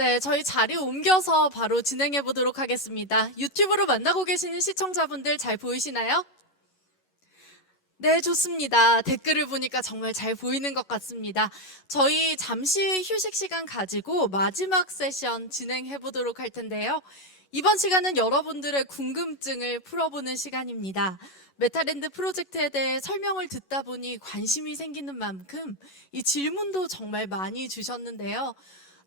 네, 저희 자리 옮겨서 바로 진행해 보도록 하겠습니다. 유튜브로 만나고 계시는 시청자분들 잘 보이시나요? 네, 좋습니다. 댓글을 보니까 정말 잘 보이는 것 같습니다. 저희 잠시 휴식 시간 가지고 마지막 세션 진행해 보도록 할 텐데요. 이번 시간은 여러분들의 궁금증을 풀어보는 시간입니다. 메타랜드 프로젝트에 대해 설명을 듣다 보니 관심이 생기는 만큼 이 질문도 정말 많이 주셨는데요.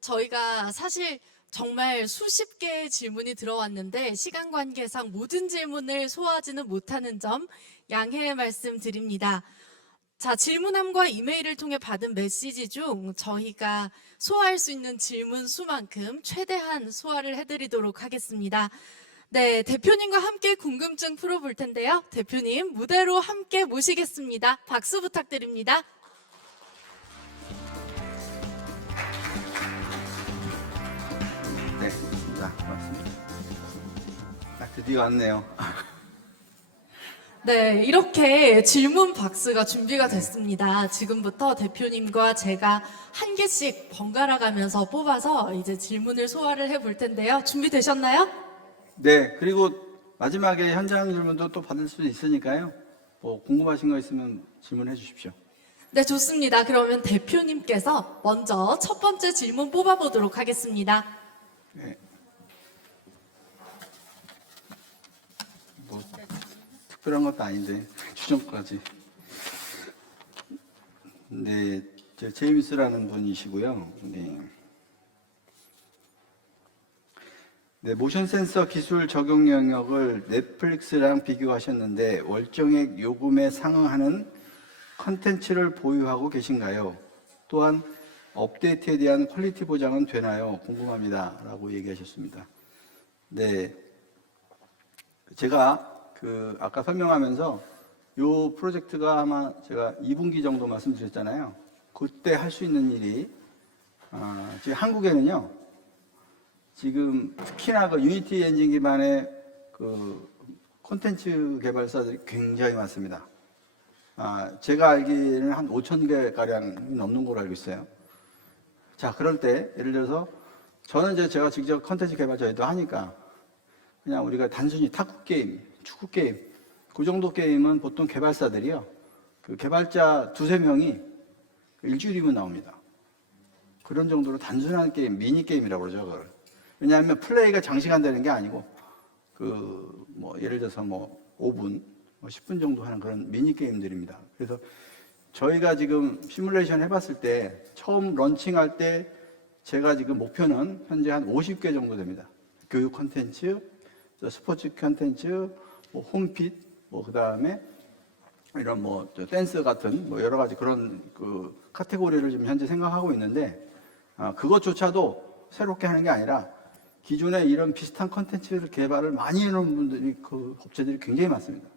저희가 사실 정말 수십 개의 질문이 들어왔는데 시간 관계상 모든 질문을 소화하지는 못하는 점 양해의 말씀 드립니다. 자, 질문함과 이메일을 통해 받은 메시지 중 저희가 소화할 수 있는 질문 수만큼 최대한 소화를 해드리도록 하겠습니다. 네, 대표님과 함께 궁금증 풀어볼 텐데요. 대표님 무대로 함께 모시겠습니다. 박수 부탁드립니다. 네, 고맙습니다. 드디어 왔네요. 네, 이렇게 질문 박스가 준비가 됐습니다. 지금부터 대표님과 제가 한 개씩 번갈아 가면서 뽑아서 이제 질문을 소화를 해볼 텐데요. 준비되셨나요? 네, 그리고 마지막에 현장 질문도 또 받을 수 있으니까요. 뭐 궁금하신 거 있으면 질문해 주십시오. 네, 좋습니다. 그러면 대표님께서 먼저 첫 번째 질문 뽑아보도록 하겠습니다. 네. 뭐 특별한 것도 아닌데 추정까지. 네, 제임스라는 분이시고요. 네. 네, 모션 센서 기술 적용 영역을 넷플릭스랑 비교하셨는데 월정액 요금에 상응하는 컨텐츠를 보유하고 계신가요? 또한 업데이트에 대한 퀄리티 보장은 되나요? 궁금합니다. 라고 얘기하셨습니다. 네, 제가 아까 설명하면서 이 프로젝트가 아마 제가 2분기 정도 말씀드렸잖아요. 그때 할 수 있는 일이 지금 한국에는요. 지금 특히나 그 유니티 엔진 기반의 그 콘텐츠 개발사들이 굉장히 많습니다. 제가 알기에는 한 5,000개 가량 넘는 걸로 알고 있어요. 자, 그럴 때 예를 들어서 저는 이제 제가 직접 콘텐츠 개발 저희도 하니까 그냥 우리가 단순히 탁구 게임, 축구 게임 그 정도 게임은 보통 개발사들이요. 그 개발자 두세 명이 일주일이면 나옵니다. 그런 정도로 단순한 게임, 미니 게임이라고 그러죠, 그걸. 왜냐하면 플레이가 장시간 되는 게 아니고 뭐 예를 들어서 뭐 5분, 10분 정도 하는 그런 미니 게임들입니다. 그래서 저희가 지금 시뮬레이션 해봤을 때 처음 런칭할 때 제가 지금 목표는 현재 한 50개 정도 됩니다. 교육 콘텐츠, 스포츠 콘텐츠, 뭐 홈핏, 뭐 그다음에 이런 뭐 댄스 같은 뭐 여러 가지 그런 그 카테고리를 지금 현재 생각하고 있는데 그것조차도 새롭게 하는 게 아니라 기존에 이런 비슷한 콘텐츠를 개발을 많이 해놓은 분들이 그 업체들이 굉장히 많습니다.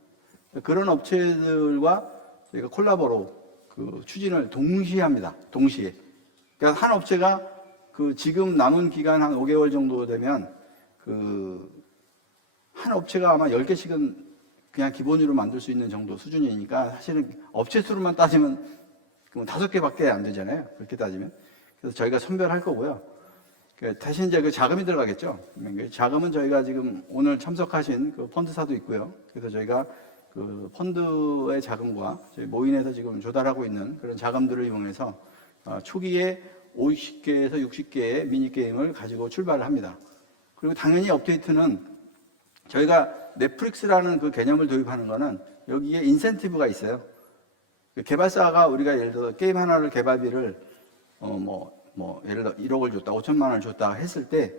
그런 업체들과 저희가 콜라보로 그 추진을 동시에 합니다. 동시에. 그러니까 한 업체가 그 지금 남은 기간 한 5개월 정도 되면 그 한 업체가 아마 10개씩은 그냥 기본으로 만들 수 있는 정도 수준이니까 사실은 업체 수로만 따지면 5개밖에 안 되잖아요. 그렇게 따지면. 그래서 저희가 선별할 거고요. 대신 이제 그 자금이 들어가겠죠. 자금은 저희가 지금 오늘 참석하신 그 펀드사도 있고요. 그래서 저희가 그 펀드의 자금과 저희 모인에서 지금 조달하고 있는 그런 자금들을 이용해서 초기에 50개에서 60개의 미니게임을 가지고 출발을 합니다. 그리고 당연히 업데이트는 저희가 넷플릭스라는 그 개념을 도입하는 거는 여기에 인센티브가 있어요. 개발사가 우리가 예를 들어 게임 하나를 개발비를 예를 들어 1억을 줬다, 5천만 원을 줬다 했을 때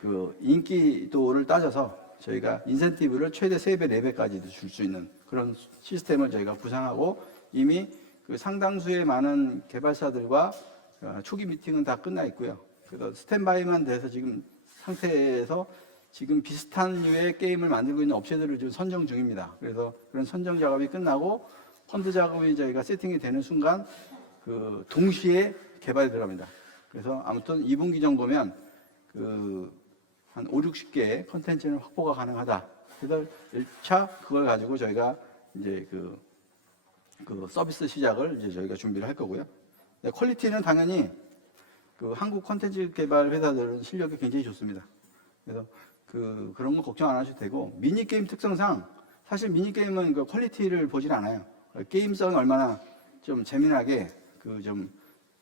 그 인기도를 따져서 저희가 인센티브를 최대 3배, 4배까지도 줄 수 있는 그런 시스템을 저희가 구상하고 이미 그 상당수의 많은 개발사들과 초기 미팅은 다 끝나 있고요. 그래서 스탠바이만 돼서 지금 상태에서 지금 비슷한 류의 게임을 만들고 있는 업체들을 지금 선정 중입니다. 그래서 그런 선정 작업이 끝나고 펀드 작업이 저희가 세팅이 되는 순간 그 동시에 개발이 들어갑니다. 그래서 아무튼 2분기 정도면 한 5, 60개의 컨텐츠는 확보가 가능하다. 그래서 1차 그걸 가지고 저희가 이제 그 서비스 시작을 이제 저희가 준비를 할 거고요. 네, 퀄리티는 당연히 그 한국 콘텐츠 개발 회사들은 실력이 굉장히 좋습니다. 그래서 그런 거 걱정 안 하셔도 되고, 미니게임 특성상 사실 미니게임은 그 퀄리티를 보질 않아요. 게임성이 얼마나 좀 재미나게 좀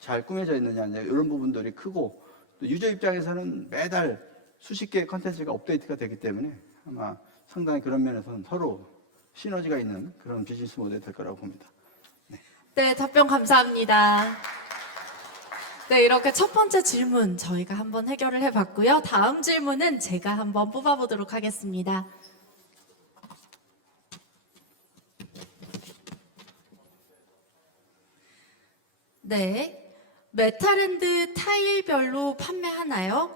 잘 꾸며져 있느냐, 이런 부분들이 크고, 또 유저 입장에서는 매달 수십 개의 컨텐츠가 업데이트가 되기 때문에 아마 상당히 그런 면에서는 서로 시너지가 있는 그런 비즈니스 모델이 될 거라고 봅니다. 네, 답변 감사합니다. 네, 이렇게 첫 번째 질문 저희가 한번 해결을 해봤고요. 다음 질문은 제가 한번 뽑아보도록 하겠습니다. 네, 메타랜드 타일별로 판매하나요?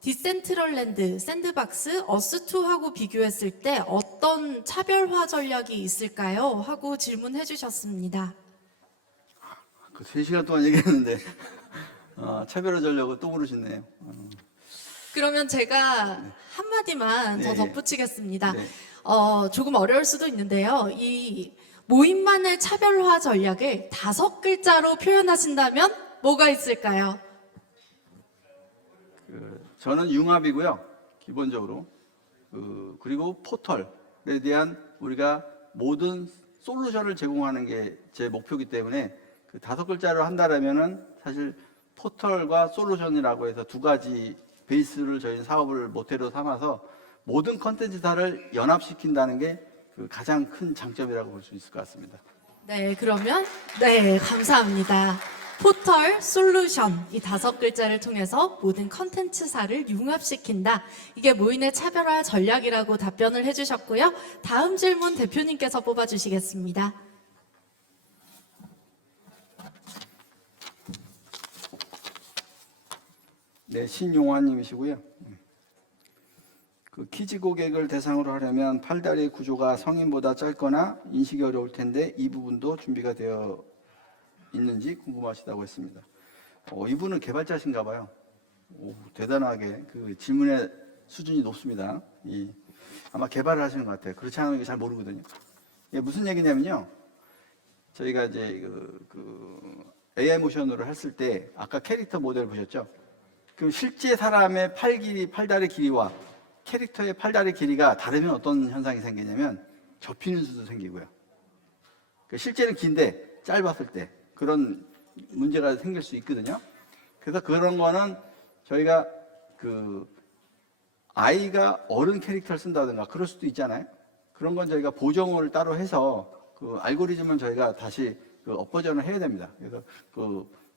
디센트럴랜드, 샌드박스, 어스2하고 비교했을 때 어떤 차별화 전략이 있을까요? 하고 질문해 주셨습니다. 그 3시간 동안 얘기했는데 차별화 전략을 또 물으시네요. 그러면 제가 한마디만 네, 더 예. 덧붙이겠습니다. 네. 조금 어려울 수도 있는데요. 이 모임만의 차별화 전략을 5글자로 표현하신다면 뭐가 있을까요? 저는 융합이고요, 기본적으로. 그리고 포털에 대한 우리가 모든 솔루션을 제공하는 게 제 목표이기 때문에 5글자로 한다라면은 사실 포털과 솔루션이라고 해서 두 가지 베이스를 저희 사업을 모태로 삼아서 모든 컨텐츠사를 연합시킨다는 게 가장 큰 장점이라고 볼 수 있을 것 같습니다. 네, 그러면 네, 감사합니다. 포털, 솔루션 이 5글자를 통해서 모든 컨텐츠사를 융합시킨다. 이게 모인의 차별화 전략이라고 답변을 해주셨고요. 다음 질문 대표님께서 뽑아주시겠습니다. 네, 신용환님이시고요. 키즈 고객을 대상으로 하려면 팔다리 구조가 성인보다 짧거나 인식이 어려울 텐데 이 부분도 준비가 되어 있는지 궁금하시다고 했습니다. 이분은 개발자신가 봐요. 대단하게 질문의 수준이 높습니다. 아마 개발을 하시는 것 같아요. 그렇지 않으면 잘 모르거든요. 이게 무슨 얘기냐면요. 저희가 이제 AI 모션으로 했을 때 아까 캐릭터 모델 보셨죠? 그럼 실제 사람의 팔다리 길이와 캐릭터의 팔다리 길이가 다르면 어떤 현상이 생기냐면 접히는 수도 생기고요. 실제는 긴데 짧았을 때 그런 문제가 생길 수 있거든요. 그래서 그런 거는 저희가 아이가 어른 캐릭터를 쓴다든가 그럴 수도 있잖아요. 그런 건 저희가 보정을 따로 해서 알고리즘은 저희가 다시 업버전을 해야 됩니다. 그래서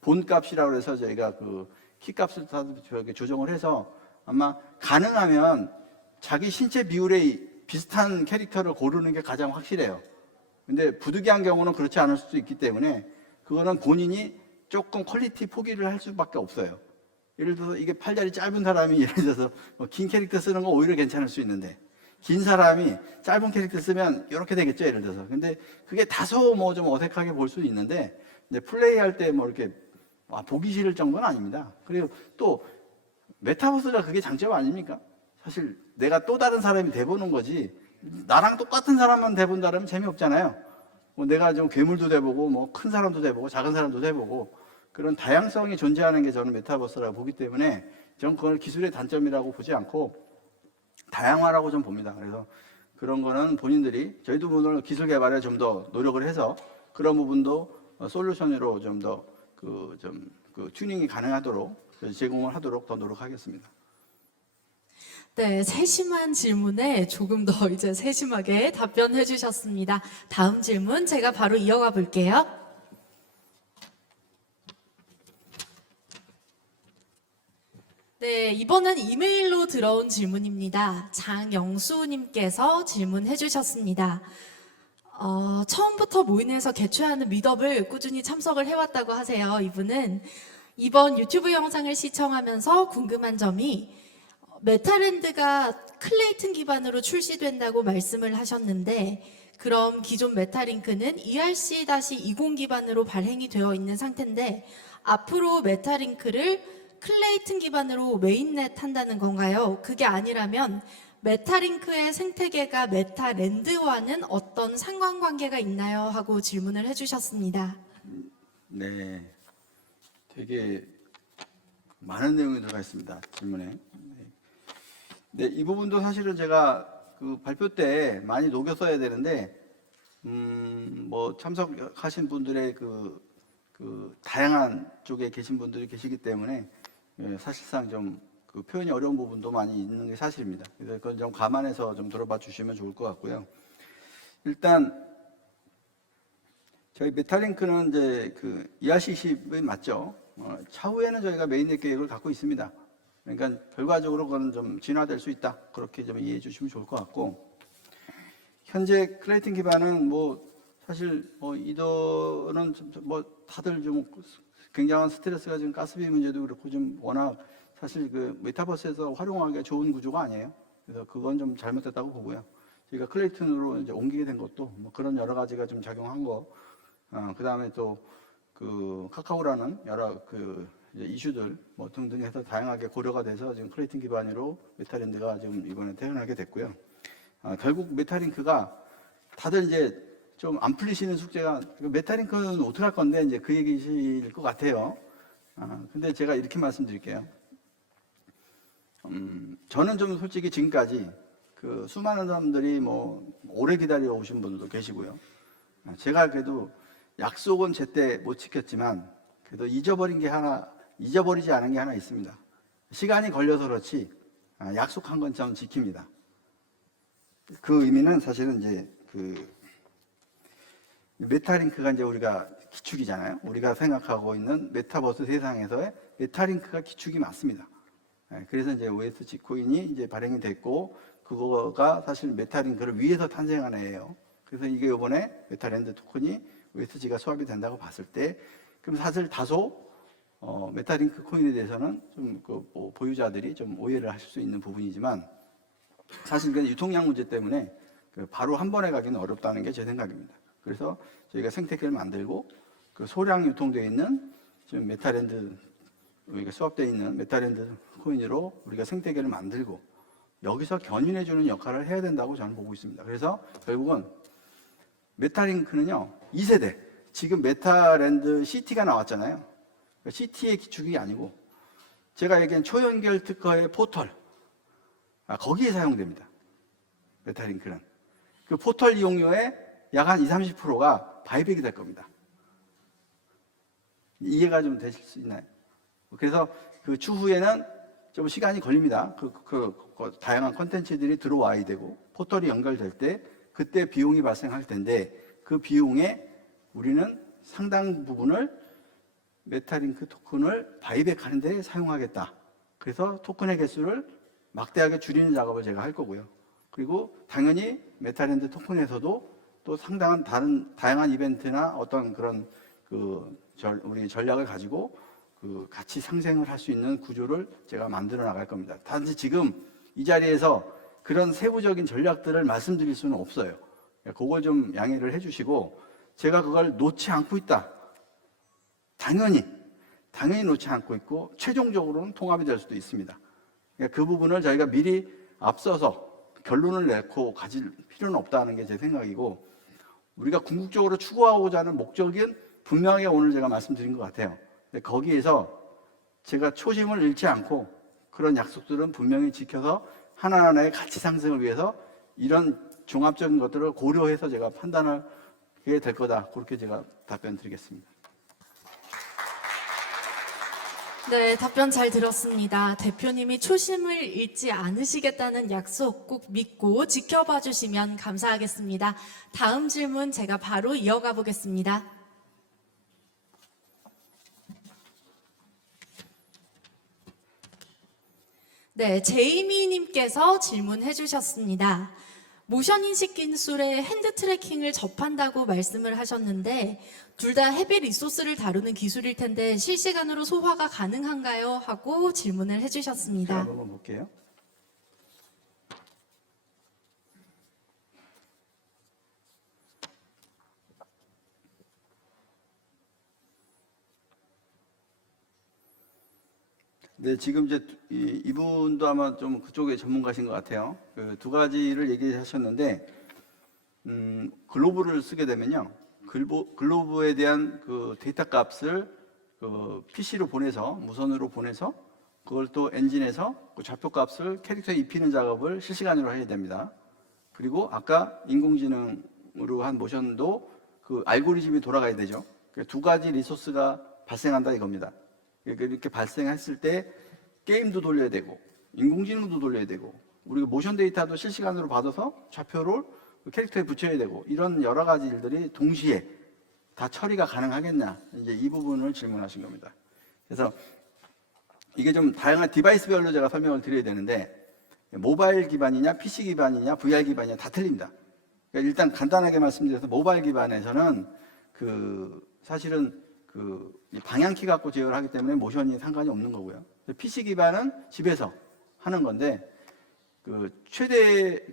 본 값이라고 해서 저희가 키 값을 조정을 해서 아마 가능하면 자기 신체 비율에 비슷한 캐릭터를 고르는 게 가장 확실해요. 근데 부득이한 경우는 그렇지 않을 수도 있기 때문에 그거는 본인이 조금 퀄리티 포기를 할 수밖에 없어요. 예를 들어서 이게 팔다리 짧은 사람이 예를 들어서 긴 캐릭터 쓰는 건 오히려 괜찮을 수 있는데 긴 사람이 짧은 캐릭터 쓰면 이렇게 되겠죠, 예를 들어서. 근데 그게 다소 좀 어색하게 볼 수도 있는데 근데 플레이할 때 이렇게 보기 싫을 정도는 아닙니다. 그리고 또 메타버스가 그게 장점 아닙니까? 사실 내가 또 다른 사람이 돼보는 거지 나랑 똑같은 사람만 돼본다면 재미없잖아요. 내가 좀 괴물도 돼보고 큰 사람도 돼보고 작은 사람도 돼보고 그런 다양성이 존재하는 게 저는 메타버스라고 보기 때문에 저는 그걸 기술의 단점이라고 보지 않고 다양화라고 좀 봅니다. 그래서 그런 거는 본인들이 저희도 오늘 기술 개발에 좀 더 노력을 해서 그런 부분도 솔루션으로 좀 더 튜닝이 가능하도록 제공을 하도록 더 노력하겠습니다. 네, 세심한 질문에 조금 더 이제 세심하게 답변해 주셨습니다. 다음 질문 제가 바로 이어가 볼게요. 네, 이번엔 이메일로 들어온 질문입니다. 장영수님께서 질문해 주셨습니다. 처음부터 모인에서 개최하는 미덥을 꾸준히 참석을 해왔다고 하세요. 이분은 이번 유튜브 영상을 시청하면서 궁금한 점이 메타랜드가 클레이튼 기반으로 출시된다고 말씀을 하셨는데 그럼 기존 메타링크는 ERC-20 기반으로 발행이 되어 있는 상태인데 앞으로 메타링크를 클레이튼 기반으로 메인넷 한다는 건가요? 그게 아니라면 메타링크의 생태계가 메타랜드와는 어떤 상관관계가 있나요? 하고 질문을 해주셨습니다. 네, 되게 많은 내용이 들어가 있습니다. 질문에. 네, 이 부분도 사실은 제가 그 발표 때 많이 녹여 써야 되는데, 뭐 참석하신 분들의 그 다양한 쪽에 계신 분들이 계시기 때문에 사실상 좀 그 표현이 어려운 부분도 많이 있는 게 사실입니다. 그래서 그건 좀 감안해서 좀 들어봐 주시면 좋을 것 같고요. 일단 저희 메타링크는 이제 그 ERC20이 맞죠. 차후에는 저희가 메인넷 계획을 갖고 있습니다. 그러니까 결과적으로 그건 좀 진화될 수 있다. 그렇게 좀 이해해 주시면 좋을 것 같고, 현재 클레이튼 기반은 뭐 사실 뭐 이더는 뭐 다들 좀 굉장한 스트레스가 지금 가스비 문제도 그렇고 좀 워낙 사실 그 메타버스에서 활용하기가 좋은 구조가 아니에요. 그래서 그건 좀 잘못됐다고 보고요. 저희가 클레이튼으로 이제 옮기게 된 것도 뭐 그런 여러 가지가 좀 작용한 거. 그 다음에 또 그 카카오라는 여러 그 이슈들 뭐 등등 해서 다양하게 고려가 돼서 지금 클레이튼 기반으로 메타랜드가 지금 이번에 태어나게 됐고요. 결국 메타링크가 다들 이제 좀 안 풀리시는 숙제가, 메타링크는 어떻게 할 건데 이제 그 얘기실 것 같아요. 근데 제가 이렇게 말씀드릴게요. 저는 좀 솔직히 지금까지 그 수많은 사람들이 뭐 오래 기다려 오신 분들도 계시고요. 제가 그래도 약속은 제때 못 지켰지만 그래도 잊어버리지 않은 게 하나 있습니다. 시간이 걸려서 그렇지 약속한 건 참 지킵니다. 그 의미는 사실은 이제 그 메타링크가 이제 우리가 기축이잖아요. 우리가 생각하고 있는 메타버스 세상에서의 메타링크가 기축이 맞습니다. 그래서 이제 OSG 코인이 이제 발행이 됐고, 그거가 사실 메타링크를 위해서 탄생한 애예요. 그래서 이게 이번에 메타랜드 토큰이 OSG가 수합이 된다고 봤을 때, 그럼 사실 다소 메타링크 코인에 대해서는 좀 그 뭐 보유자들이 좀 오해를 하실 수 있는 부분이지만, 사실 그 유통량 문제 때문에 바로 한 번에 가기는 어렵다는 게 제 생각입니다. 그래서 저희가 생태계를 만들고 그 소량 유통되어 있는 지금 메타랜드, 우리가 수합되어 있는 메타랜드 코인으로 우리가 생태계를 만들고 여기서 견인해주는 역할을 해야 된다고 저는 보고 있습니다. 그래서 결국은 메타링크는요, 2세대, 지금 메타랜드 CT가 나왔잖아요. CT의 기축이 아니고 제가 얘기한 초연결 특허의 포털, 거기에 사용됩니다. 메타링크는. 그 포털 이용료의 약 한 20-30%가 바이백이 될 겁니다. 이해가 좀 되실 수 있나요? 그래서 그 추후에는 좀 시간이 걸립니다. 다양한 콘텐츠들이 들어와야 되고 포털이 연결될 때 그때 비용이 발생할 텐데, 그 비용에 우리는 상당 부분을 메타링크 토큰을 바이백하는 데 사용하겠다. 그래서 토큰의 개수를 막대하게 줄이는 작업을 제가 할 거고요. 그리고 당연히 메타랜드 토큰에서도 또 상당한 다양한 이벤트나 어떤 그런 우리 전략을 가지고 같이 상생을 할 수 있는 구조를 제가 만들어 나갈 겁니다. 단지 지금 이 자리에서 그런 세부적인 전략들을 말씀드릴 수는 없어요. 그걸 좀 양해를 해주시고, 제가 그걸 놓지 않고 있다. 당연히 놓지 않고 있고 최종적으로는 통합이 될 수도 있습니다. 그 부분을 저희가 미리 앞서서 결론을 내고 가질 필요는 없다는 게 제 생각이고, 우리가 궁극적으로 추구하고자 하는 목적은 분명하게 오늘 제가 말씀드린 것 같아요. 거기에서 제가 초심을 잃지 않고 그런 약속들은 분명히 지켜서 하나하나의 가치 상승을 위해서 이런 종합적인 것들을 고려해서 제가 판단하게 될 거다. 그렇게 제가 답변 드리겠습니다. 네, 답변 잘 들었습니다. 대표님이 초심을 잃지 않으시겠다는 약속 꼭 믿고 지켜봐 주시면 감사하겠습니다. 다음 질문 제가 바로 이어가 보겠습니다. 네, 제이미님께서 질문해 주셨습니다. 모션 인식 기술의 핸드 트래킹을 접한다고 말씀을 하셨는데, 둘 다 헤비 리소스를 다루는 기술일 텐데 실시간으로 소화가 가능한가요? 하고 질문을 해주셨습니다. 제가 한번 볼게요. 네, 지금 이제 이분도 아마 좀 그쪽에 전문가신 것 같아요. 그 두 가지를 얘기하셨는데, 글로브를 쓰게 되면요, 글로브에 대한 그 데이터 값을 그 PC로 보내서, 무선으로 보내서 그걸 또 엔진에서 그 좌표값을 캐릭터에 입히는 작업을 실시간으로 해야 됩니다. 그리고 아까 인공지능으로 한 모션도 그 알고리즘이 돌아가야 되죠. 두 가지 리소스가 발생한다 이겁니다. 이렇게 발생했을 때 게임도 돌려야 되고 인공지능도 돌려야 되고 우리가 모션 데이터도 실시간으로 받아서 좌표를 캐릭터에 붙여야 되고 이런 여러 가지 일들이 동시에 다 처리가 가능하겠냐, 이제 이 부분을 질문하신 겁니다. 그래서 이게 좀 다양한 디바이스별로 제가 설명을 드려야 되는데 모바일 기반이냐 PC 기반이냐 VR 기반이냐 다 틀립니다. 그러니까 일단 간단하게 말씀드려서 모바일 기반에서는 사실은 방향키 갖고 제어를 하기 때문에 모션이 상관이 없는 거고요. PC 기반은 집에서 하는 건데 최대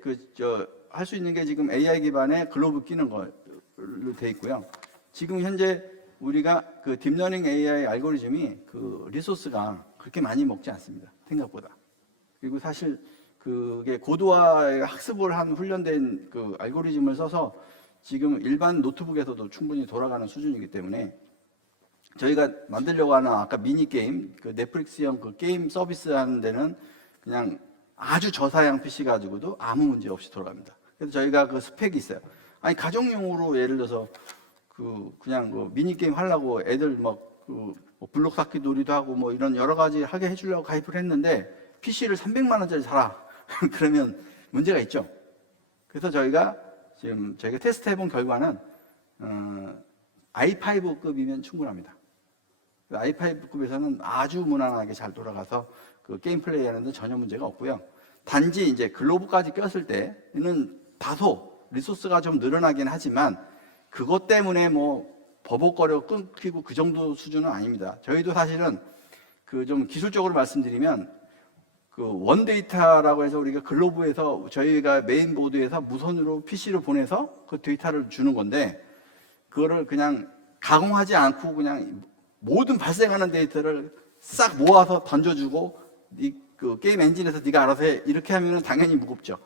할 수 있는 게 지금 AI 기반의 글로브 끼는 걸로 돼 있고요. 지금 현재 우리가 딥러닝 AI 알고리즘이 리소스가 그렇게 많이 먹지 않습니다. 생각보다. 그리고 사실 그게 고도화의 학습을 한 훈련된 알고리즘을 써서 지금 일반 노트북에서도 충분히 돌아가는 수준이기 때문에 저희가 만들려고 하는 아까 미니게임, 넷플릭스형 게임 서비스 하는 데는 그냥 아주 저사양 PC 가지고도 아무 문제 없이 돌아갑니다. 그래서 저희가 스펙이 있어요. 아니, 가정용으로 예를 들어서 그냥 미니게임 하려고 애들 블록 쌓기 놀이도 하고 이런 여러 가지 하게 해주려고 가입을 했는데 PC를 300만 원짜리 사라. 그러면 문제가 있죠. 그래서 저희가 테스트 해본 결과는 i5급이면 충분합니다. i5급에서는 아주 무난하게 잘 돌아가서 게임 플레이 하는데 전혀 문제가 없고요. 단지 이제 글로브까지 꼈을 때는 다소 리소스가 좀 늘어나긴 하지만 그것 때문에 버벅거려 끊기고 그 정도 수준은 아닙니다. 저희도 사실은 좀 기술적으로 말씀드리면 원데이터라고 해서 우리가 글로브에서 저희가 메인보드에서 무선으로 PC로 보내서 그 데이터를 주는 건데 그거를 그냥 가공하지 않고 그냥 모든 발생하는 데이터를 싹 모아서 던져주고 게임 엔진에서 네가 알아서 해 이렇게 하면 당연히 무겁죠.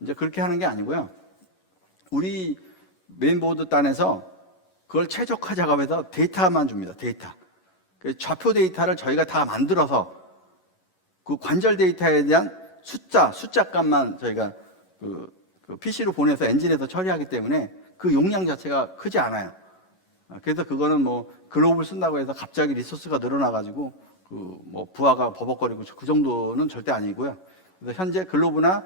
이제 그렇게 하는 게 아니고요. 우리 메인보드 단에서 그걸 최적화 작업해서 데이터만 줍니다. 데이터. 좌표 데이터를 저희가 다 만들어서 그 관절 데이터에 대한 숫자 값만 저희가 PC로 보내서 엔진에서 처리하기 때문에 그 용량 자체가 크지 않아요. 그래서 그거는 글로브를 쓴다고 해서 갑자기 리소스가 늘어나가지고 부하가 버벅거리고 그 정도는 절대 아니고요. 그래서 현재 글로브나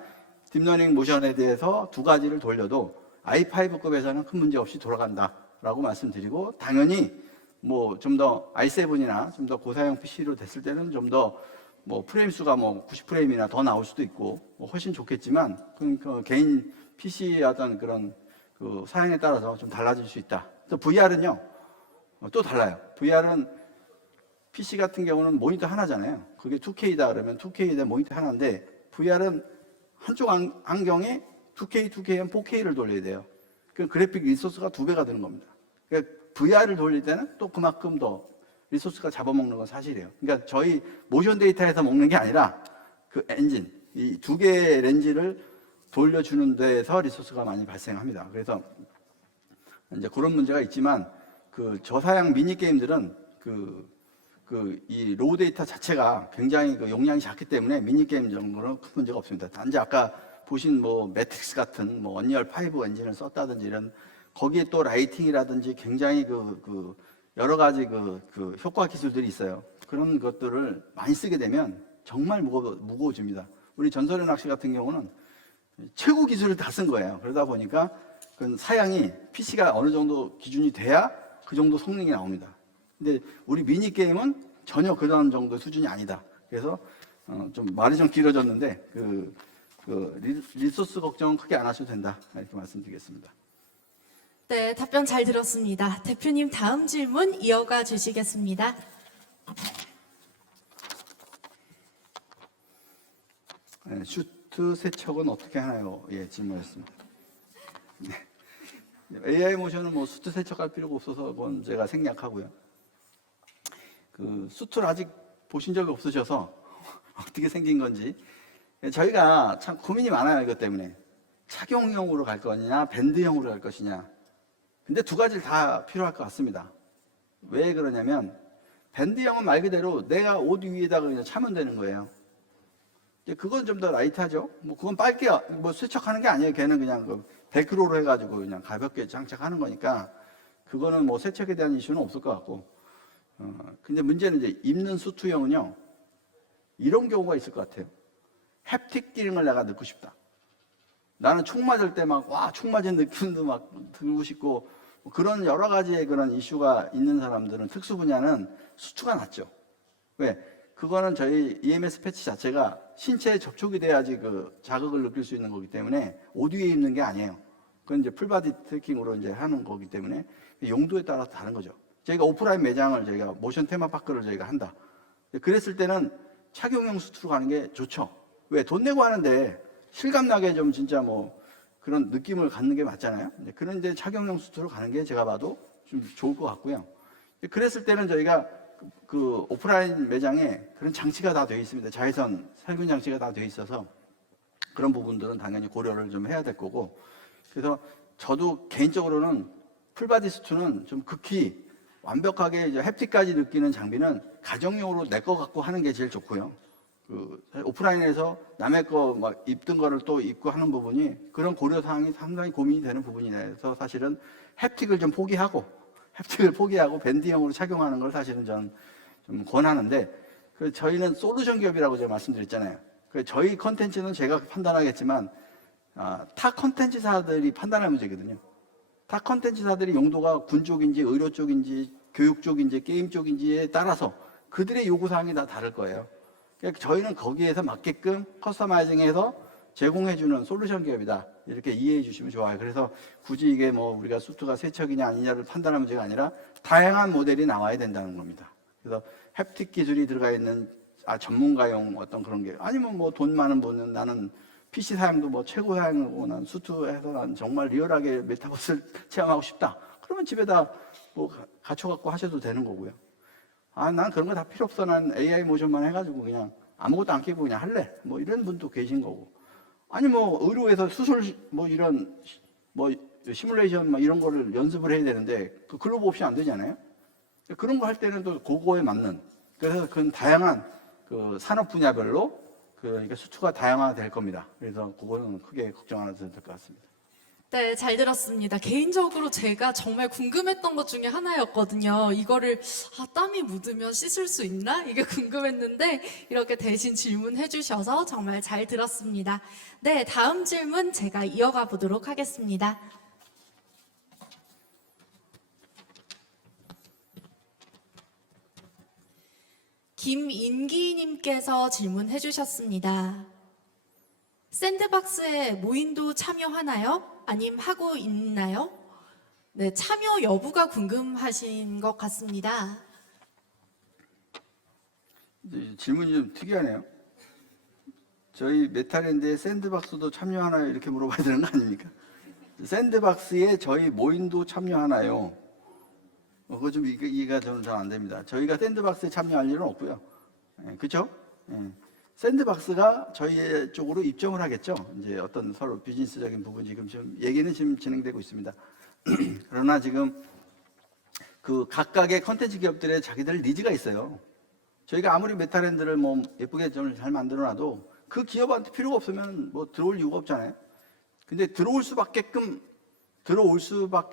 딥러닝 모션에 대해서 두 가지를 돌려도 i5급에서는 큰 문제 없이 돌아간다라고 말씀드리고 당연히 좀 더 i7이나 좀 더 고사양 PC로 됐을 때는 좀 더 프레임 수가 90프레임이나 더 나올 수도 있고 훨씬 좋겠지만 개인 PC의 어떤 그런 사양에 따라서 좀 달라질 수 있다. 또 VR은요 또 달라요. VR은 PC 같은 경우는 모니터 하나잖아요. 그게 2K다 그러면 2K에 모니터 하나인데 VR은 한쪽 안경에 2K면 4K를 돌려야 돼요. 그 그래픽 리소스가 2배가 되는 겁니다. 그러니까 VR을 돌릴 때는 또 그만큼 더 리소스가 잡아먹는 건 사실이에요. 그러니까 저희 모션 데이터에서 먹는 게 아니라 엔진, 이 두 개의 렌즈를 돌려주는 데에서 리소스가 많이 발생합니다. 그래서 이제 그런 문제가 있지만 저사양 미니 게임들은 이 로우 데이터 자체가 굉장히 용량이 작기 때문에 미니 게임 정도는 큰 문제가 없습니다. 단지 아까 보신 매트릭스 같은 언리얼 5 엔진을 썼다든지 이런 거기에 또 라이팅이라든지 굉장히 여러 가지 효과 기술들이 있어요. 그런 것들을 많이 쓰게 되면 정말 무거워집니다. 우리 전설의 낚시 같은 경우는 최고 기술을 다 쓴 거예요. 그러다 보니까 그 사양이 PC가 어느 정도 기준이 돼야 그 정도 성능이 나옵니다. 근데 우리 미니 게임은 전혀 그런 정도 수준이 아니다. 그래서 좀 말이 좀 길어졌는데 리소스 걱정 크게 안 하셔도 된다. 이렇게 말씀드리겠습니다. 네, 답변 잘 들었습니다. 대표님 다음 질문 이어가 주시겠습니다. 네, 슈트 세척은 어떻게 하나요? 예, 질문했습니다. 네. AI 모션은 슈트 세척할 필요가 없어서 그건 제가 생략하고요. 수트를 아직 보신 적이 없으셔서 어떻게 생긴 건지 저희가 참 고민이 많아요. 이것 때문에 착용형으로 갈 거냐 밴드형으로 갈 것이냐. 근데 두 가지를 다 필요할 것 같습니다. 왜 그러냐면 밴드형은 말 그대로 내가 옷 위에다가 그냥 차면 되는 거예요. 이제 그건 좀 더 라이트하죠. 뭐 그건 빨게 뭐 세척하는 게 아니에요. 걔는 그냥 그 베크로로 해가지고 그냥 가볍게 장착하는 거니까 그거는 뭐 세척에 대한 이슈는 없을 것 같고. 근데 문제는 이제 입는 수트형은요, 이런 경우가 있을 것 같아요. 햅틱 기능을 내가 넣고 싶다. 나는 총 맞을 때 막 와 총 맞은 느낌도 막 들고 싶고, 뭐 그런 여러 가지의 그런 이슈가 있는 사람들은 특수 분야는 수트가 낫죠. 왜? 그거는 저희 EMS 패치 자체가 신체에 접촉이 돼야지 그 자극을 느낄 수 있는 거기 때문에 옷 위에 입는 게 아니에요. 그건 이제 풀바디 트래킹으로 이제 하는 거기 때문에 용도에 따라서 다른 거죠. 저희가 오프라인 매장을 저희가 모션 테마파크를 저희가 한다. 그랬을 때는 착용형 수트로 가는 게 좋죠. 왜? 돈 내고 하는데 실감나게 좀 진짜 뭐 그런 느낌을 갖는 게 맞잖아요. 그런 이제 착용형 수트로 가는 게 제가 봐도 좀 좋을 것 같고요. 그랬을 때는 저희가 그 오프라인 매장에 그런 장치가 다 되어 있습니다. 자외선 살균 장치가 다 되어 있어서 그런 부분들은 당연히 고려를 좀 해야 될 거고. 그래서 저도 개인적으로는 풀바디 수트는 좀 극히 완벽하게 이제 햅틱까지 느끼는 장비는 가정용으로 내 거 갖고 하는 게 제일 좋고요. 그 오프라인에서 남의 거 막 입던 거를 또 입고 하는 부분이 그런 고려 사항이 상당히 고민이 되는 부분이라서 사실은 햅틱을 좀 포기하고 밴드형으로 착용하는 걸 사실은 저는 좀 권하는데, 그 저희는 솔루션 기업이라고 제가 말씀드렸잖아요. 그 저희 컨텐츠는 제가 판단하겠지만 타 컨텐츠사들이 판단할 문제거든요. 타 컨텐츠사들이 용도가 군 쪽인지 의료 쪽인지 교육 쪽인지 게임 쪽인지에 따라서 그들의 요구사항이 다 다를 거예요. 그러니까 저희는 거기에서 맞게끔 커스터마이징해서 제공해주는 솔루션 기업이다. 이렇게 이해해 주시면 좋아요. 그래서 굳이 이게 뭐 우리가 수트가 세척이냐 아니냐를 판단할 문제가 아니라 다양한 모델이 나와야 된다는 겁니다. 그래서 햅틱 기술이 들어가 있는 전문가용 어떤 그런 게 아니면 뭐 돈 많은 분은 나는 PC 사양도 뭐 최고 사양이고 난 수트해서 난 정말 리얼하게 메타버스를 체험하고 싶다. 그러면 집에다 뭐 갖춰갖고 하셔도 되는 거고요. 난 그런 거 다 필요 없어. 난 AI 모션만 해가지고 그냥 아무것도 안 끼고 그냥 할래. 뭐 이런 분도 계신 거고. 아니 뭐 의료에서 수술 뭐 이런 뭐 시뮬레이션 뭐 이런 거를 연습을 해야 되는데 그 글로브 없이 안 되잖아요. 그런 거 할 때는 또 그거에 맞는, 그래서 그건 다양한 그 산업 분야별로 그러니까 수트가 다양화될 겁니다. 그래서 그거는 크게 걱정 안 하셔도 될 것 같습니다. 네, 잘 들었습니다. 개인적으로 제가 정말 궁금했던 것 중에 하나였거든요. 이거를 땀이 묻으면 씻을 수 있나? 이게 궁금했는데 이렇게 대신 질문해 주셔서 정말 잘 들었습니다. 네, 다음 질문 제가 이어가 보도록 하겠습니다. 김인기님께서 질문해 주셨습니다. 샌드박스에 모인도 참여하나요? 아님 하고 있나요? 네, 참여 여부가 궁금하신 것 같습니다. 질문이 좀 특이하네요. 저희 메타랜드에 샌드박스도 참여하나요? 이렇게 물어봐야 되는 거 아닙니까? 샌드박스에 저희 모인도 참여하나요? 그거 좀 이해가 저는 잘 안 됩니다. 저희가 샌드박스에 참여할 일은 없고요. 그렇죠? 샌드박스가 저희 쪽으로 입점을 하겠죠. 이제 어떤 서로 비즈니스적인 부분 지금 얘기는 지금 진행되고 있습니다. 그러나 지금 그 각각의 컨텐츠 기업들의 자기들 니즈가 있어요. 저희가 아무리 메타랜드를 뭐 예쁘게 좀 잘 만들어놔도 그 기업한테 필요가 없으면 뭐 들어올 이유가 없잖아요. 근데 들어올 수밖에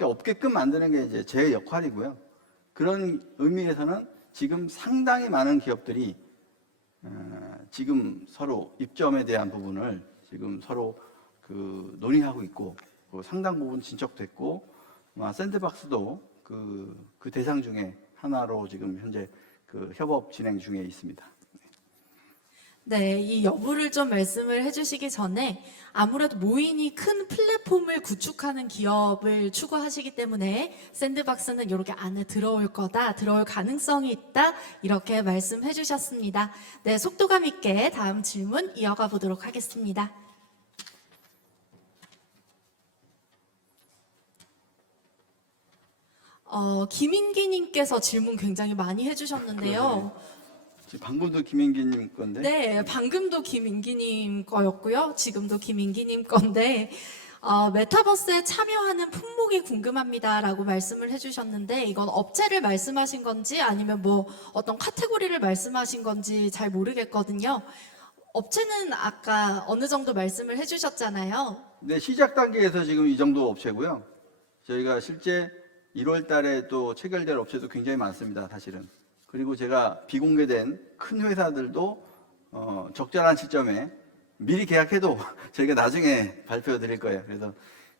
없게끔 만드는 게 이제 제 역할이고요. 그런 의미에서는 지금 상당히 많은 기업들이 지금 서로 입점에 대한 부분을 지금 서로 그 논의하고 있고, 그 상당 부분 진척됐고, 샌드박스도 그 대상 중에 하나로 지금 현재 그 협업 진행 중에 있습니다. 네, 이 여부를 좀 말씀을 해주시기 전에 아무래도 모인이 큰 플랫폼을 구축하는 기업을 추구하시기 때문에 샌드박스는 이렇게 안에 들어올 거다, 들어올 가능성이 있다, 이렇게 말씀해 주셨습니다. 네, 속도감 있게 다음 질문 이어가 보도록 하겠습니다. 김인기님께서 질문 굉장히 많이 해주셨는데요. 방금도 김인기님 건데. 네, 방금도 김인기님 거였고요. 지금도 김인기님 건데, 메타버스에 참여하는 품목이 궁금합니다라고 말씀을 해주셨는데 이건 업체를 말씀하신 건지 아니면 뭐 어떤 카테고리를 말씀하신 건지 잘 모르겠거든요. 업체는 아까 어느 정도 말씀을 해주셨잖아요. 네, 시작 단계에서 지금 이 정도 업체고요. 저희가 실제 1월 달에 또 체결될 업체도 굉장히 많습니다, 사실은. 그리고 제가 비공개된 큰 회사들도 적절한 시점에 미리 계약해도 저희가 나중에 발표 드릴 거예요. 그래서